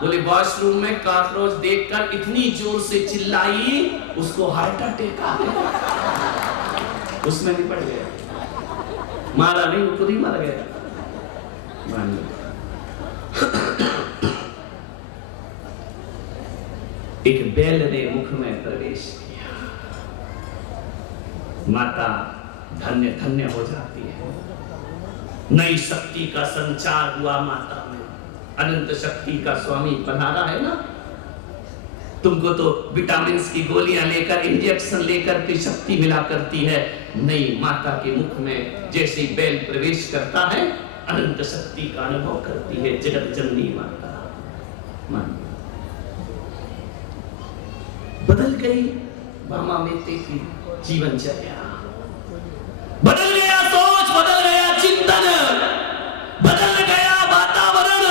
बोले वॉशरूम में कॉकरोच देखकर इतनी जोर से चिल्लाई, उसको हार्ट अटैक आ गया, उसमें निपट गया। मारा नहीं, वो खुद ही मर गया। एक बैल ने मुख में प्रवेश किया, माता धन्य धन्य हो जाती है। नई शक्ति का संचार हुआ माता में, अनंत शक्ति का स्वामी पधारा है ना। तुमको तो विटामिन की गोलियां लेकर, इंजेक्शन लेकर के शक्ति मिला करती है। नई माता के मुख में जैसे बैल प्रवेश करता है, अनंत शक्ति का अनुभव करती है जगत जननी माता। बदल गई मामा मेते की जीवनचर्या, बदल गया सोच, बदल गया चिंतन, बदल गया वातावरण,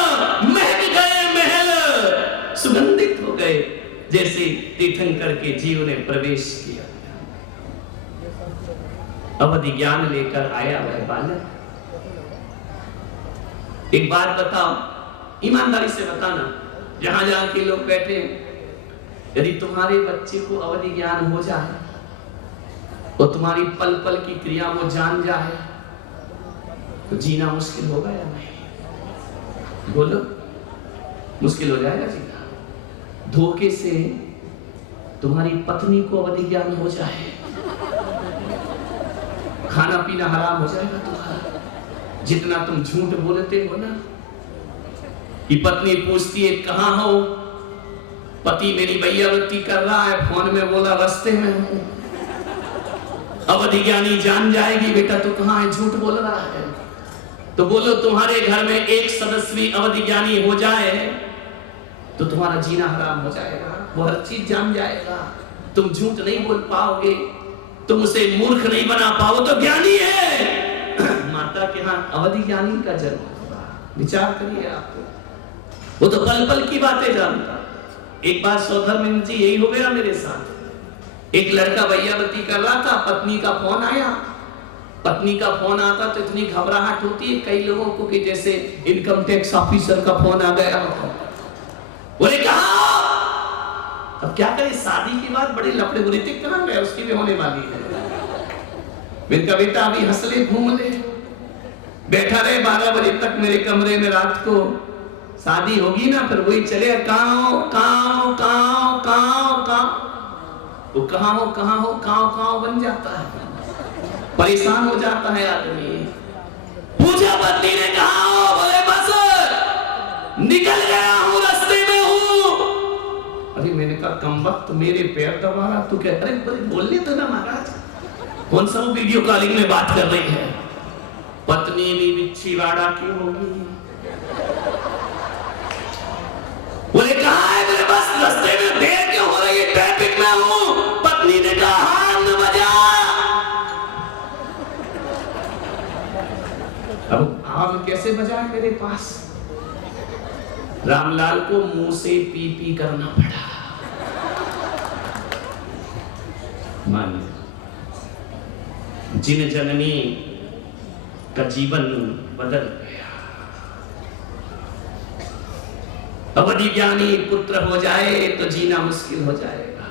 महक गए महल, सुगंधित हो गए जैसे तीर्थंकर के जीव ने प्रवेश किया। अवधि ज्ञान लेकर आया वह बालक। एक बात बताओ, ईमानदारी से बताना, जहां जहां के लोग बैठे हैं, यदि तुम्हारे बच्चे को अवधि ज्ञान हो जाए और तुम्हारी पल पल की क्रिया वो जान जाए तो जीना मुश्किल होगा या नहीं? बोलो, मुश्किल हो जाएगा जीना। धोखे से तुम्हारी पत्नी को अवधि ज्ञान हो जाए, खाना पीना हराम हो जाएगा तुम्हारा। जितना तुम झूठ बोलते हो ना, कि पत्नी पूछती है कहाँ हो, पति मेरी भैयावती कर रहा है, फोन में बोला रास्ते में हूं। अवधि ज्ञानी जान जाएगी बेटा तू कहाँ है, झूठ बोल रहा है। तो बोलो तुम्हारे घर में एक सदस्य अवधि ज्ञानी हो जाए तो तुम्हारा जीना हराम हो जाएगा, वो हर चीज जान जाएगा, तुम झूठ नहीं बोल पाओगे, तुम उसे मूर्ख नहीं बना पाओ तो ज्ञानी है। माता के यहाँ अवधि ज्ञानी का जन्म होगा, विचार करिए आप। वो तो पल पल की बातें जानता। एक बार सौधर्म जी यही हो गया मेरे साथ। एक लड़का भैयावती कर रहा था, पत्नी का फोन आया। पत्नी का फोन आता तो इतनी घबराहट होती है कई लोगों को कि जैसे इनकम टैक्स ऑफिसर का फोन आ गया। बोले कहा, अब क्या करें, शादी की बात बड़े लफड़े बुरी थी, कहां गए, उसकी भी होने वाली है। मेरा बेटा अभी हंस ले, घूम ले, बैठा रहे 12 बजे तक मेरे कमरे में, रात को शादी होगी ना फिर वही चले, काओ काओ काओ काओ काओ, वो कहाँ हो काओ काओ बन जाता है, परेशान हो जाता है आदमी। पूजा पत्नी ने कहा, बोले बस निकल गया हूं, रास्ते में हूं। अरे मैंने कहा कमबख्त मेरे पैर दबा रहा, तू कहता है बोलने तो ना महाराज, कौन सा वीडियो कॉलिंग में बात कर रही है। पत्नी भी बिच्छीवाड़ा की होगी। बोले कहाँ है, बोले बस रास्ते में, देर क्यों हो रही है, ट्रैफिक में हूं। पत्नी ने कहा हाथ न बजा। अब आप कैसे बजाए मेरे पास। रामलाल को मुंह से पी पी करना पड़ा। मान जिन जननी का जीवन बदल गया। अवधि ज्ञानी पुत्र हो जाए तो जीना मुश्किल हो जाएगा,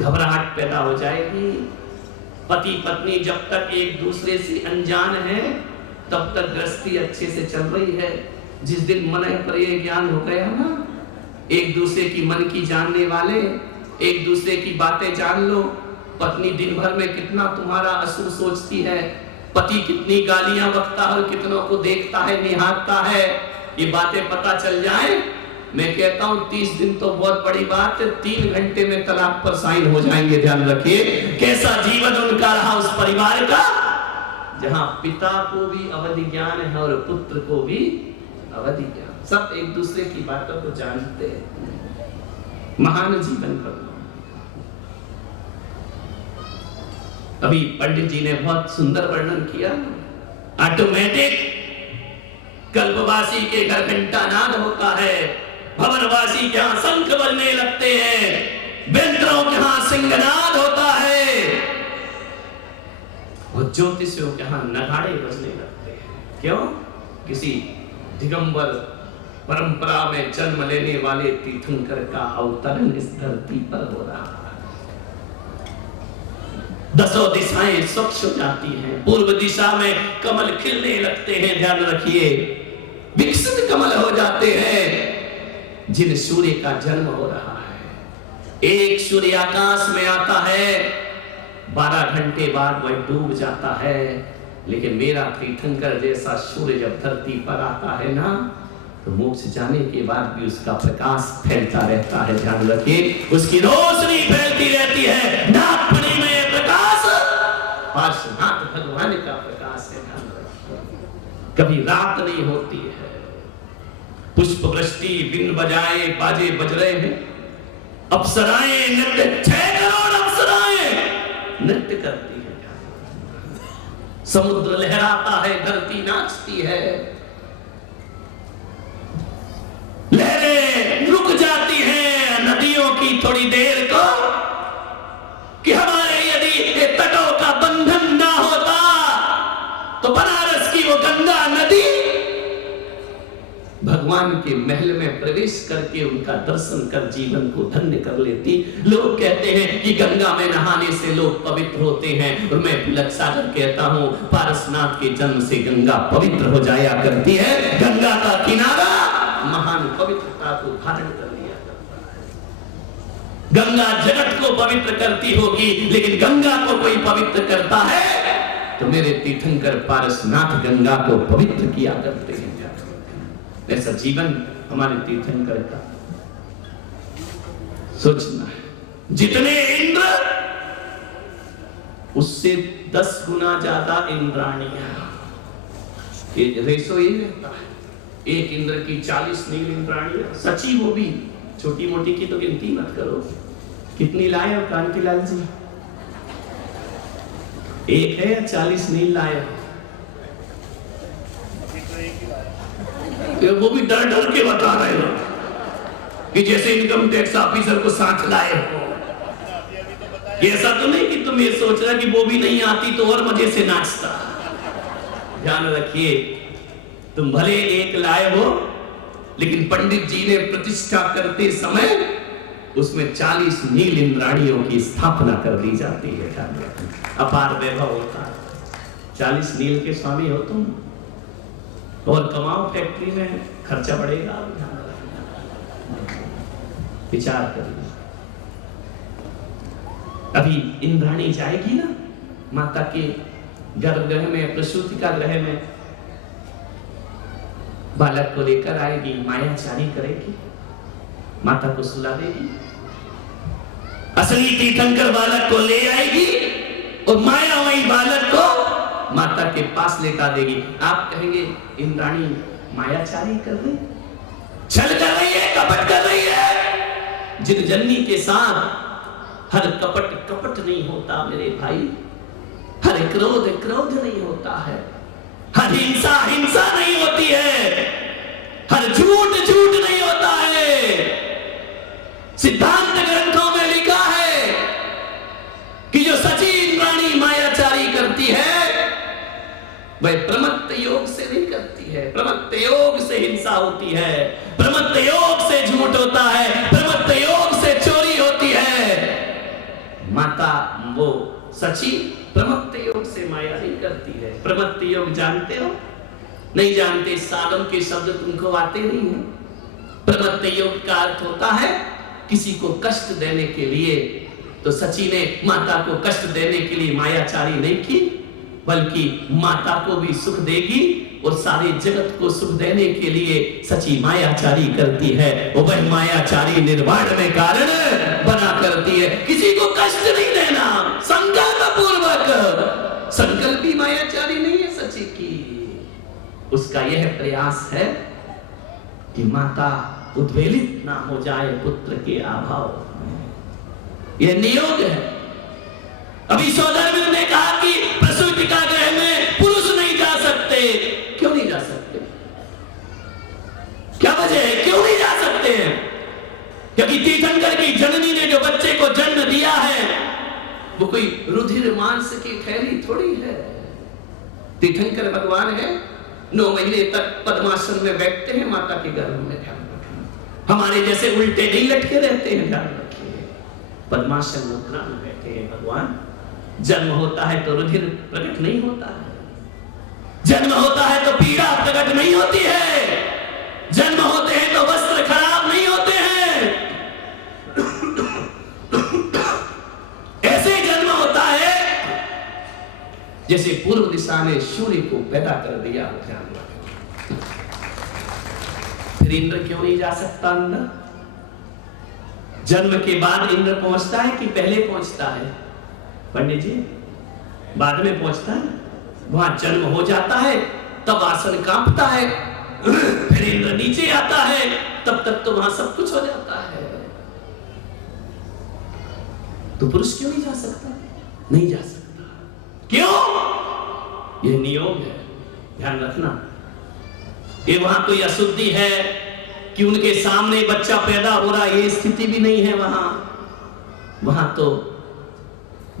घबराहट पैदा हो जाएगी। पति पत्नी जब तक एक दूसरे से अनजान है तब तक गृहस्थी अच्छे से चल रही है। जिस दिन मन पर ये ज्ञान हो गया ना, एक दूसरे की मन की जानने वाले, एक दूसरे की बातें जान लो। पत्नी दिन भर में कितना तुम्हारा असुर सोचती है, पति कितनी गालियां बकता है और कितनों को देखता है, निहारता है, ये बातें पता चल जाए, मैं कहता हूं 30 दिन तो बहुत बड़ी बात है, 3 घंटे में तलाक पर साइन हो जाएंगे। ध्यान रखिए कैसा जीवन उनका रहा उस परिवार का, जहां पिता को भी अवधि ज्ञान है और पुत्र को भी अवधि ज्ञान, सब एक दूसरे की बातों को जानते हैं। महान जीवन पर अभी पंडित जी ने बहुत सुंदर वर्णन किया। ऑटोमेटिक कल्पवासी के घर घंटा नाद होता है, भवनवासी के यहाँ शंख बजने लगते हैं, बेंद्रों के यहाँ सिंहनाद होता है और ज्योतिषियों के यहाँ नगाड़े बजने लगते हैं। क्यों? किसी दिगंबर परंपरा में जन्म लेने वाले तीर्थंकर का अवतरण इस धरती पर हो रहा है। दसों दिशाएं स्वच्छ हो जाती हैं, पूर्व दिशा में कमल खिलने लगते हैं। ध्यान रखिए विकसित कमल हो जाते हैं जिन सूर्य का जन्म हो रहा है। एक सूर्य आकाश में आता है, 12 घंटे बाद वह डूब जाता है, लेकिन मेरा तीर्थंकर जैसा सूर्य जब धरती पर आता है ना, तो मोक्ष जाने के बाद भी उसका प्रकाश फैलता रहता है। ध्यान रखिए उसकी रोशनी फैलती रहती है। नागफणी में प्रकाश, पार्श्वनाथ भगवान का प्रकाश है। ध्यान रखिए कभी रात नहीं होती है। पुष्प वृष्टि, बिन बजाए बाजे बज रहे हैं, अप्सराएं नृत्य, 6 करोड़ अप्सराएं नृत्य करती है। समुद्र लहराता है, धरती नाचती है, लहरें रुक जाती हैं नदियों की थोड़ी देर को, कि हमारे यदि तटों का बंधन ना होता तो बनारस की वो गंगा नदी भगवान के महल में प्रवेश करके उनका दर्शन कर जीवन को धन्य कर लेती। लोग कहते हैं कि गंगा में नहाने से लोग पवित्र होते हैं, और मैं तिलक सागर कहता हूं पारसनाथ के जन्म से गंगा पवित्र हो जाया करती है। गंगा का किनारा महान पवित्रता को धारण कर लिया करता है। गंगा जगत को पवित्र करती होगी, लेकिन गंगा को कोई पवित्र करता है? तो मेरे तीर्थंकर पारसनाथ गंगा को पवित्र किया करते हैं। ऐसा जीवन हमारे तीर्थंकर का। सोचना है जितने इंद्र उससे 10 गुना ज्यादा इंद्राणियां। ये रेशो ये रहता है, एक इंद्र की 40 नील इंद्राणियां। सची वो भी छोटी मोटी की तो गिनती मत करो। कितनी लाए हो कांतिलाल जी? एक है या 40 नील लाए हो? वो भी डर डर के बता रहे हो कि जैसे इनकम टैक्स ऑफिसर को साथ लाए हो। ऐसा तो नहीं कि तुम ये सोच रहा कि वो भी नहीं आती तो और मजे से नाचता। ध्यान रखिए, तुम भले एक लाए हो, लेकिन पंडित जी ने प्रतिष्ठा करते समय उसमें 40 नील इंद्राणियों की स्थापना कर दी जाती है। अपार वैभव होता है। 40 नील के स्वामी हो तुम, और कमाओ, फैक्ट्री में खर्चा बढ़ेगा। विचार करिए। अभी इंद्राणी जाएगी ना माता के गर्भगृह में, प्रसूति का गृह में, बालक को लेकर आएगी, मायाचारी करेगी, माता को सुला देगी। असली तीर्थंकर बालक को ले आएगी और माया वही बालक को माता के पास लेटा देगी। आप कहेंगे इंद्राणी मायाचारी कर रही, छल कर रही है, कपट कर रही है। जिन जननी के साथ हर कपट कपट नहीं होता मेरे भाई, हर क्रोध क्रोध नहीं होता है, हर हिंसा हिंसा नहीं होती है, हर झूठ झूठ नहीं होता है। सिद्धांत ग्रंथों में लिखा है कि जो सची इंद्राणी मायाचारी करती है वह प्रमत्त योग से नहीं करती है। प्रमत्त योग से हिंसा होती है, प्रमत्त योग से झूठ होता है, प्रमत्त योग से चोरी होती है। माता वो सची प्रमत्त योग से माया नहीं करती है। प्रमत्त योग जानते हो? नहीं जानते? साधम के शब्द तुमको आते नहीं है। प्रमत्त योग का अर्थ होता है किसी को कष्ट देने के लिए। तो सची ने माता को कष्ट देने के लिए मायाचारी नहीं की, बल्कि माता को भी सुख देगी और सारे जगत को सुख देने के लिए सची मायाचारी करती है। वो वह मायाचारी निर्वाण में कारण बना करती है। किसी को कष्ट नहीं देना, संकल्प पूर्वक। संकल्प भी मायाचारी नहीं है सची की। उसका यह प्रयास है कि माता उद्वेलित ना हो जाए पुत्र के अभाव। यह नियोग है। अभी सौधर्मिक ने कहा कि प्रसूति का गृह में पुरुष नहीं जा सकते। क्यों नहीं जा सकते? क्या वजह है? क्यों नहीं जा सकते हैं? क्योंकि तीर्थंकर की जननी ने जो बच्चे को जन्म दिया है वो कोई रुधिर मांस की थैली थोड़ी है। तीर्थंकर भगवान है, 9 महीने तक पद्मासन में बैठते हैं माता के गर्भ में। ध्यान रखना, हमारे जैसे उल्टे नहीं लटके रहते हैं। ध्यान रखिए, पद्मासन मुद्रा में बैठे हैं भगवान। जन्म होता है तो रुधिर प्रकट नहीं होता है, जन्म होता है तो पीड़ा प्रकट नहीं होती है, जन्म होते हैं तो वस्त्र खराब नहीं होते हैं। ऐसे जन्म होता है जैसे पूर्व दिशा ने सूर्य को पैदा कर दिया। ध्यान रखना। फिर इंद्र क्यों नहीं जा सकता अंदर? जन्म के बाद इंद्र पहुंचता है कि पहले पहुंचता है? पंडित जी, बाद में पहुंचता है। वहां जन्म हो जाता है तब आसन कांपता है, फिर इंद्र नीचे आता है, तब तक तो वहां सब कुछ हो जाता है। तो पुरुष क्यों नहीं जा सकता? नहीं जा सकता। क्यों? यह नियोग है। ध्यान रखना, ये वहां कोई अशुद्धि है कि उनके सामने बच्चा पैदा हो रहा, ये स्थिति भी नहीं है वहां। वहां तो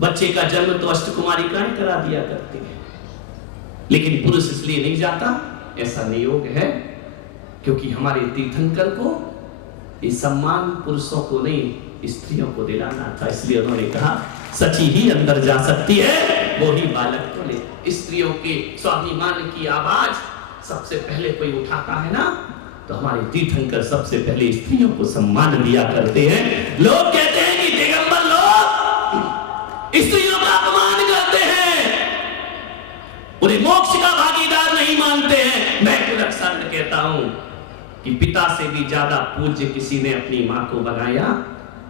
बच्चे का जन्म तो अष्टकुमारिकाएं करा दिया करती है, लेकिन पुरुष इसलिए नहीं जाता। ऐसा नियोग है क्योंकि हमारे तीर्थंकर को ये सम्मान पुरुषों को नहीं स्त्रियों को दिलाना था। इसलिए उन्होंने कहा सची ही अंदर जा सकती है, वो ही बालक को ले। स्त्रियों के स्वाभिमान की आवाज सबसे पहले कोई उठाता है ना, तो हमारे तीर्थंकर सबसे पहले स्त्रियों को सम्मान दिया करते हैं। लोग कहते हैं कि दिगंबर लोग स्त्रियों का अपमान करते हैं, उन्हें मोक्ष का भागीदार नहीं मानते हैं। मैं पुलक सागर कहता हूं कि पिता से भी ज्यादा पूज्य किसी ने अपनी मां को बनाया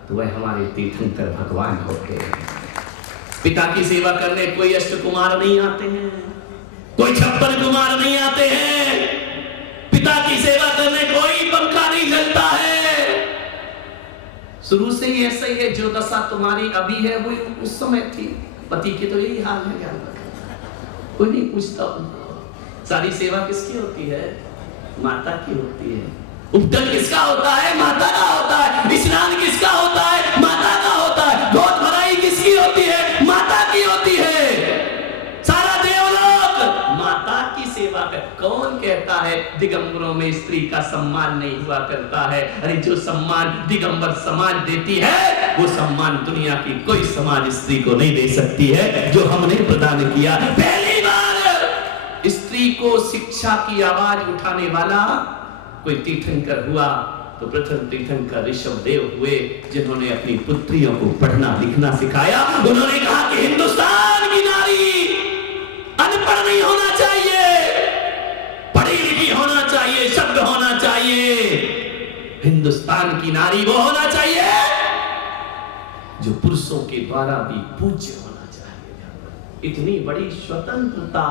तो वह हमारे तीर्थंकर भगवान होते हैं। पिता की सेवा करने कोई अष्ट कुमार नहीं आते हैं, कोई 56 कुमार नहीं आते हैं। पिता की सेवा करने कोई पंखा नहीं चलता है। शुरू से ही ऐसा ही है, जो दशा तुम्हारी अभी है वो उस समय थी। पति के तो यही हाल है, ज्ञान कोई नहीं पूछता। सारी सेवा किसकी होती है? माता की होती है। उपटन किसका होता है? माता का होता है। स्नान किसका होता है? माता का होता है। गोद भराई किसकी होती है? माता की होती है। सारा देवलोक माता की सेवा कर। कौन कहता है दिगंबरों में स्त्री का सम्मान नहीं हुआ करता है? अरे जो सम्मान दिगंबर समाज देती है वो सम्मान दुनिया की कोई समाज स्त्री को नहीं दे सकती है, जो हमने प्रदान किया। पहली बार स्त्री को शिक्षा की आवाज उठाने वाला कोई तीर्थंकर हुआ तो प्रथम तीर्थंकर ऋषभदेव हुए, जिन्होंने अपनी पुत्रियों को पढ़ना लिखना सिखाया। उन्होंने कहा कि हिंदुस्तान की नारी अनपढ़ नहीं होना चाहिए, पढ़ी लिखी होना चाहिए, शब्द होना चाहिए। हिंदुस्तान की नारी वो होना चाहिए जो पुरुषों के द्वारा भी पूज्य होना चाहिए। इतनी बड़ी स्वतंत्रता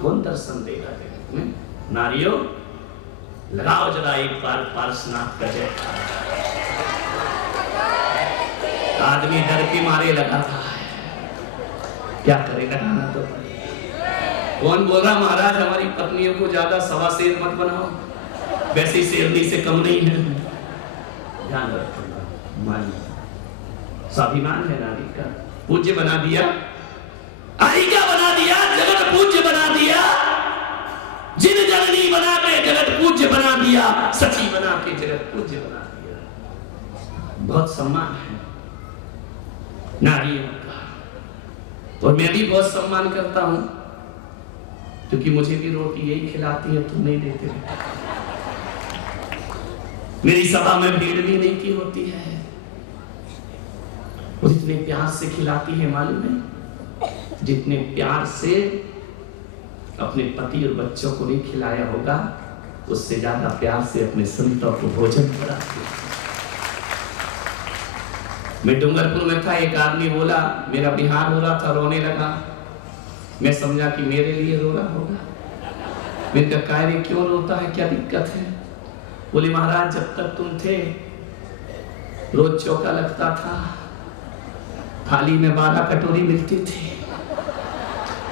कौन दर्शन देगा जगत में? नारियों लगाओ जरा एक बार पार्श्वनाथ का जयकार। आदमी डर के मारे लगाता है, क्या करेगा? ना तो कौन बोल रहा महाराज हमारी पत्नियों को ज्यादा सवा शेर मत बनाओ, वैसे ही शेरनी से कम नहीं है। ध्यान रखना, मान स्वाभिमान है नारी का। पूज्य बना दिया, आई क्या बना दिया? जगत पूज्य बना दिया। जिन जननी बना के जगत पूज्य बना दिया, सची बना के जगत पूज्य बना दिया। बहुत सम्मान है नारियों का, और मैं भी बहुत सम्मान करता हूं, क्योंकि मुझे भी रोटी यही खिलाती है, तुम नहीं देते। मेरी सभा में भीड़ भी नहीं की होती है, और इतने प्यार से खिलाती है। मालूम है जितने प्यार से अपने पति और बच्चों को नहीं खिलाया होगा, उससे ज्यादा प्यार से अपने संतों को भोजन कराती है। मैं डूंगरपुर में था, एक आदमी बोला मेरा बिहार हो रहा था, रोने लगा। मैं समझा कि मेरे लिए रो रहा होगा। मैंने कहा कायरे क्यों रोता है, क्या दिक्कत है? बोले महाराज जब तक तुम थे रोज चौका लगता था, थाली में 12 कटोरी मिलती थी।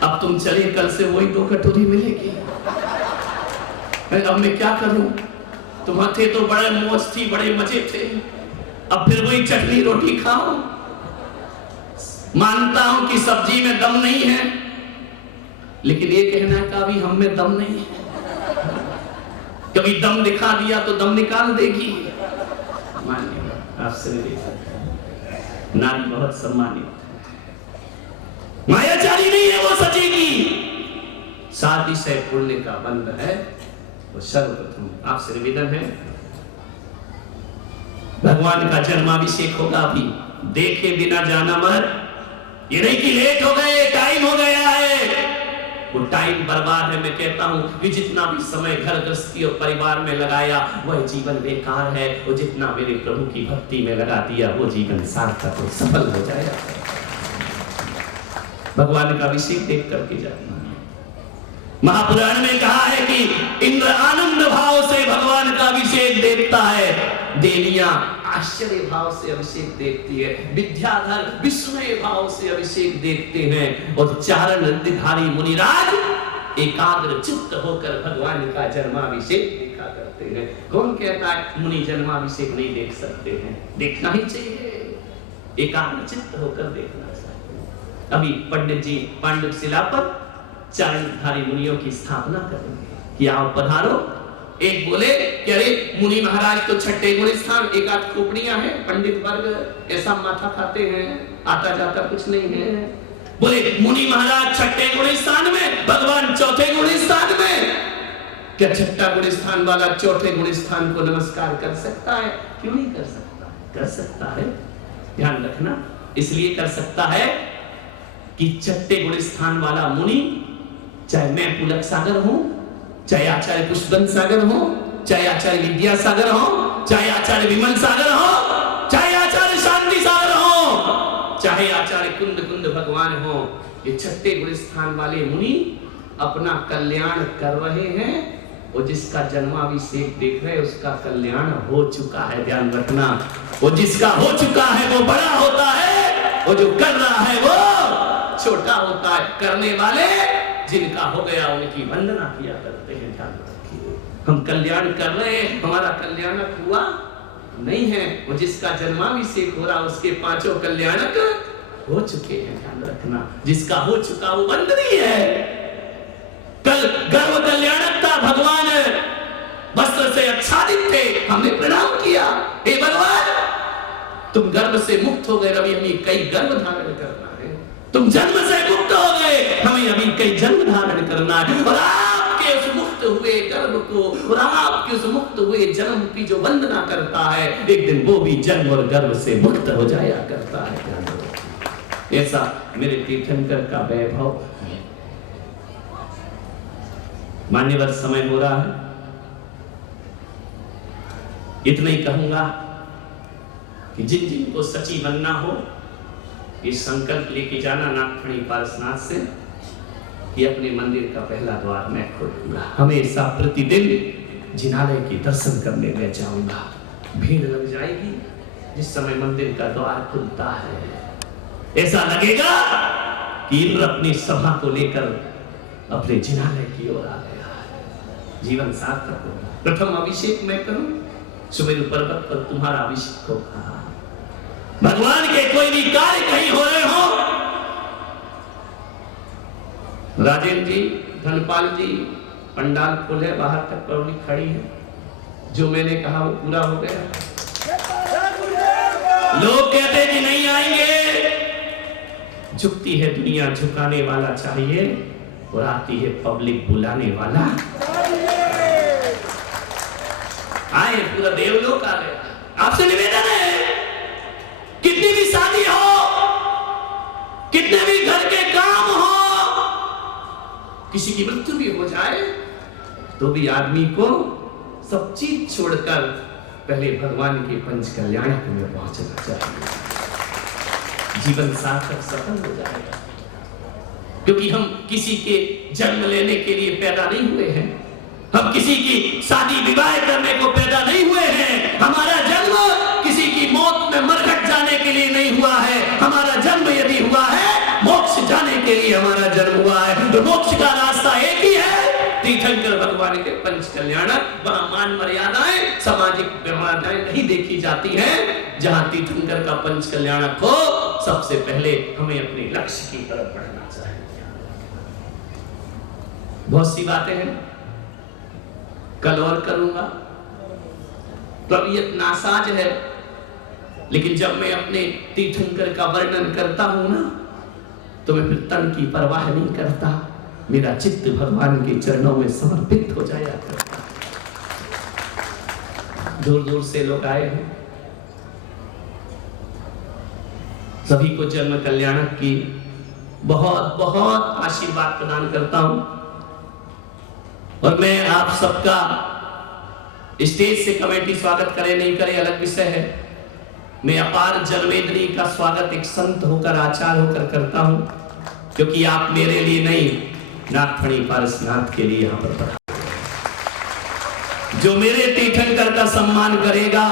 अब तुम चले, कल से वही 2 कटोरी मिलेगी। अब मैं क्या करूं? तुम थे तो बड़े मौज थी, बड़े मजे थे, अब फिर वही चटनी रोटी खाओ। मानता हूं कि सब्जी में दम नहीं है, लेकिन ये कहना का भी हम में दम नहीं है। कभी दम दिखा दिया तो दम निकाल देगी। मानिएगा, आपसे नहीं देख सकते। नारी बहुत सम्मानित है, मायाचारी नहीं है, वो सचेगी। शादी से पुण्य का बंध है, वो सर्वप्रथम आपसे निवेदन है। भगवान का जन्माभिषेक होगा, अभी देखे बिना जाना मत। ये नहीं कि लेट हो गए, टाइम हो गया है, वो टाइम बर्बाद है। मैं कहता हूं कि जितना भी समय घर गृहस्थी और परिवार में लगाया वह जीवन बेकार है, वो जितना मेरे प्रभु की भक्ति में लगा दिया वो जीवन सार्थक और सफल हो जाएगा। भगवान का अभिषेक देख करके जाना। महापुराण में कहा है कि इंद्र आनंद भाव से भगवान का अभिषेक देखता है, देवियां आश्चर्य भाव से अभिषेक देखती है, विद्याधर विस्मय भाव से अभिषेक देखते हैं, और चारण रिद्धिधारी मुनिराज एकाग्र चित्त होकर भगवान का जन्माभिषेक देखा करते हैं। कौन कहता है मुनि जन्माभिषेक नहीं देख सकते हैं? देखना ही चाहिए, एकाग्र चित्त होकर देखना चाहिए। अभी पंडित जी पांडुप शिला पर चारणधारी मुनियों की स्थापना करेंगे कि आओ पधारो। एक बोले कि अरे मुनि महाराज तो छठे गुण स्थान, एक आध खोपड़ियां हैं, पंडित वर्ग ऐसा माथा खाते हैं, आता जाता कुछ नहीं है। बोले मुनि महाराज छठे गुण स्थान में, भगवान चौथे गुण स्थान में। क्या छठा गुण स्थान वाला चौथे गुण स्थान को नमस्कार कर सकता है? क्यों नहीं कर सकता? कर सकता है। ध्यान रखना, इसलिए कर सकता है कि छठे गुण स्थान वाला मुनि चाहे मैं पुलक सागर हूं, चाहे आचार्य पुष्पवंत सागर हो, चाहे आचार्य विद्यासागर हो, चाहे आचार्य विमल सागर हो, चाहे आचार्य शांति सागर हो, चाहे आचार्य कुंद कुंद भगवान हो, ये छठे गुण स्थान वाले मुनि अपना कल्याण कर रहे हैं। वो जिसका जन्माभिषेक देख रहे हैं उसका कल्याण हो चुका है, ध्यान रखना। वो जिसका हो चुका है वो बड़ा होता है, वो जो कर रहा है वो छोटा होता है। करने वाले जिनका हो गया उनकी वंदना किया करते हैं, ध्यान रखिए। हम कल्याण कर रहे हैं, हमारा कल्याण हुआ नहीं है। वो जिसका जन्माभिषेक हो रहा उसके पांचों कल्याणक हो चुके हैं, ध्यान रखना। जिसका हो चुका वो वंदनीय है। कल गर्व कल्याणक था, भगवान वस्त्र से आच्छादित थे, हमने प्रणाम किया, हे भगवान तुम गर्व से मुक्त हो गए, अभी हमें कई गर्व धारण करना है। तुम जन्म से मुक्त हो गए, हमें अभी कई जन्म धारण करना है। और आपके उस मुक्त हुए गर्व को और आपके उस मुक्त हुए जन्म की जो वंदना करता है, एक दिन वो भी जन्म और गर्व से मुक्त हो जाया करता है। ऐसा मेरे तीर्थंकर का वैभव। मान्यवर समय हो रहा है, इतना ही कहूंगा कि जिन जिन को सची बनना हो ये संकल्प लेके जाना नागफणी पारसनाथ से कि अपने मंदिर का पहला द्वार मैं खोलूंगा। हमेशा प्रतिदिन जिनालय के दर्शन करने में जाऊंगा। भीड़ लग जाएगी जिस समय मंदिर का द्वार खुलता है। ऐसा लगेगा कि इंद्र अपनी सभा को लेकर अपने जिनालय की ओर आ गया। जीवन सार्थक होगा। प्रथम अभिषेक मैं करूं, सुमेरु पर्वत पर तुम्हारा अभिषेक होगा। भगवान के कोई भी कार्य कहीं हो रहे हो, राजेंद्र जी, धनपाल जी, पंडाल खोले, बाहर तक पौड़ी खड़ी है। जो मैंने कहा वो पूरा हो गया। लोग कहते कि नहीं आएंगे, झुकती है दुनिया, झुकाने वाला चाहिए, और आती है पब्लिक बुलाने वाला। आए, पूरा देवलोक आ गया। आपसे निवेदन है, कितनी भी शादी हो, कितने भी घर के काम हो, किसी की मृत्यु भी हो जाए तो भी आदमी को सब चीज छोड़कर पहले भगवान के पंच कल्याणक में पहुंचना चाहिए। जीवन सार्थक सफल हो जाएगा। क्योंकि हम किसी के जन्म लेने के लिए पैदा नहीं हुए हैं, हम किसी की शादी विवाह करने को पैदा नहीं हुए हैं। हमारा जन्म किसी की मौत में मरघट जाने के लिए नहीं हुआ है। हमारा जन्म यदि हुआ है मोक्ष जाने के लिए हमारा जन्म हुआ है। तो मोक्ष का रास्ता एक ही है, तीर्थंकर भगवान के पंच कल्याणक। वहां मान मर्यादाएं, सामाजिक मर्यादाएं नहीं देखी जाती हैं। जहां तीर्थंकर का पंच कल्याणक हो, सबसे पहले हमें अपने लक्ष्य की तरफ बढ़ना चाहिए। बहुत सी बातें हैं, कल और करूंगा। तबीयत नासाज है, लेकिन जब मैं अपने तीर्थंकर का वर्णन करता हूं ना, तो मैं फिर तन की परवाह नहीं करता। मेरा चित्त भगवान के चरणों में समर्पित हो जाया करता। दूर दूर से लोग आए हैं, सभी को जन्म कल्याणक की बहुत बहुत आशीर्वाद प्रदान करता हूं। और मैं आप सबका स्टेज से कमेटी स्वागत करे नहीं करे अलग विषय है। मैं अपार जन्मेंद्री का स्वागत एक संत होकर, आचार्य होकर करता हूं, क्योंकि आप मेरे लिए नहीं, नागफणी पारसनाथ के लिए यहाँ पर पढ़ा। जो मेरे तीर्थंकर का सम्मान करेगा,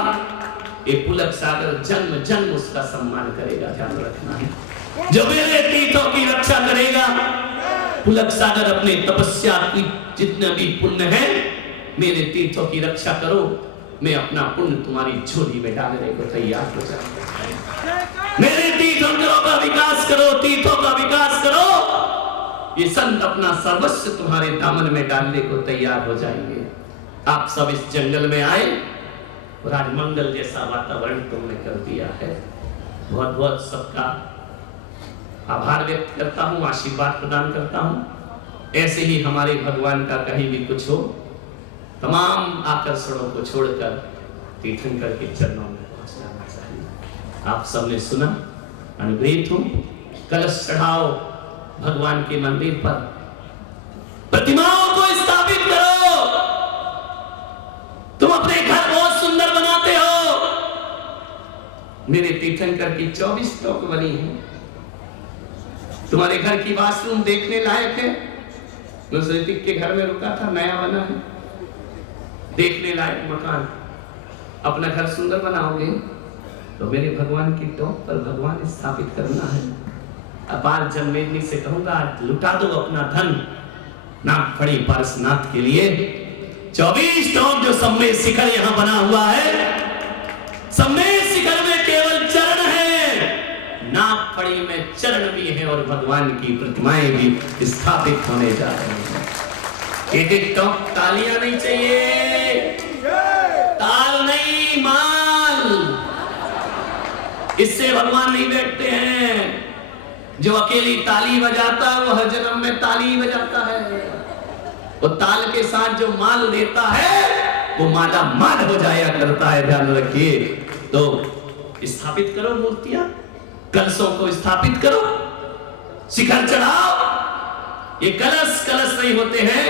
ये पुलक सागर जन्म जन्म उसका सम्मान करेगा, ध्यान रखना है। जो मेरे तीर्थों की रक्षा करेगा, पुलक सागर अपने तपस्या की जितने भी पुण्य है, मेरे तीर्थों की रक्षा करो, मैं अपना पुण्य तुम्हारी झोली में डालने को तैयार हो जाऊंगा। मेरे तीर्थंकरों का विकास करो, तीर्थों का विकास करो, ये संत अपना सर्वस्व तुम्हारे दामन में डालने को तैयार हो जाएंगे। आप सब इस जंगल में आए और आज मंगल जैसा वातावरण तुमने कर दिया है। बहुत बहुत सबका आभार व्यक्त करता हूँ, आशीर्वाद प्रदान करता हूँ। ऐसे ही हमारे भगवान का कहीं भी कुछ हो, तमाम आकर्षणों को छोड़कर तीर्थंकर के चरणों में पहुंच जाना चाहिए। आप सबने सुना, अनुग्रहित हूं। कलश चढ़ाओ भगवान के मंदिर पर, प्रतिमाओं को स्थापित करो। तुम अपने घर बहुत सुंदर बनाते हो। मेरे तीर्थंकर की 24 टॉप बनी है। तुम्हारे घर की वाशरूम देखने लायक है। मैं ऋतिक के घर में रुका था, नया बना है, देखने लायक मकान। अपना घर सुंदर बनाओगे तो मेरे भगवान की टॉप पर भगवान स्थापित करना है। अपार जन्मेजनी से कहूंगा, लुटा दो अपना धन नाक फड़ी पारसनाथ के लिए। 24 टॉप जो सम्मेद शिखर यहां बना हुआ है, सम्मेद शिखर में केवल चरण है, नाक फड़ी में चरण भी है और भगवान की प्रतिमाएं भी स्थापित होने जा रही हैं। एक टॉप तालियां नहीं चाहिए, ताल नहीं, माल। इससे भगवान नहीं बैठते हैं। जो अकेली ताली बजाता है वो हर जन्म में ताली बजाता है। वो ताल के साथ जो माल देता है वो माला माल हो जाया करता है, ध्यान रखिए। तो स्थापित करो मूर्तियां, कलशों को स्थापित करो, शिखर चढ़ाओ। ये कलश कलश नहीं होते हैं।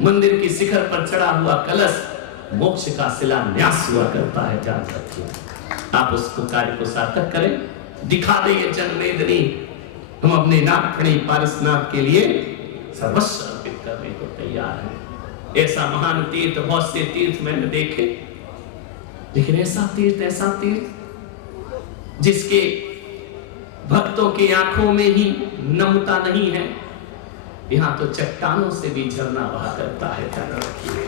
मंदिर की शिखर पर चढ़ा हुआ कलश मोक्ष का शिलान्यास हुआ करता है, ध्यान रखिए। आप उसको कार्य को सार्थक करें, दिखा दे ये जन्मेजनी। हम अपने नागफणी पारसनाथ के लिए सर्वस्व अर्पित करने को तैयार हैं। ऐसा महान तीर्थ बहुत से तीर्थ मैंने देखे, लेकिन ऐसा तीर्थ जिसके भक्तों की आंखों में ही नमता नहीं है। यहाँ तो चट्टानों से भी झरना बहा करता है, ध्यान रखिए।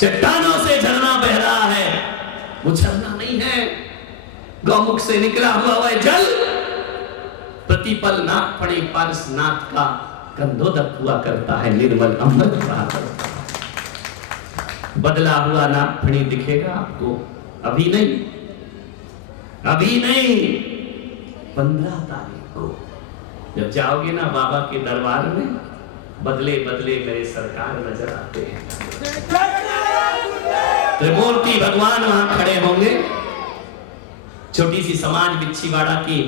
चट्टानों से झरना बह रहा है, वो झरना नहीं है, गौमुख से निकला हुआ वह जल प्रतिपल नागफणी पारसनाथ का कंदोदक हुआ करता है, निर्मल अमृत बहा करता है। बदला हुआ नागफणी दिखेगा आपको, अभी नहीं, 15 तारीख को जब जाओगे ना बाबा के दरबार में, बदले बदले मेरे सरकार नजर आते हैं। त्रिमूर्ति भगवान वहां खड़े होंगे। छोटी सी समाज बिच्छीवाड़ा की,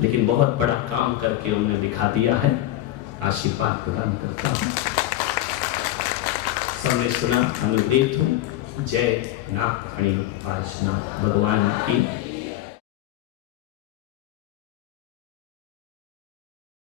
लेकिन बहुत बड़ा काम करके उन्होंने दिखा दिया है। आशीर्वाद प्रदान करता हूं। सबने सुना, अनुग्रहित हूं। जय नागफणी पारसनाथ भगवान की।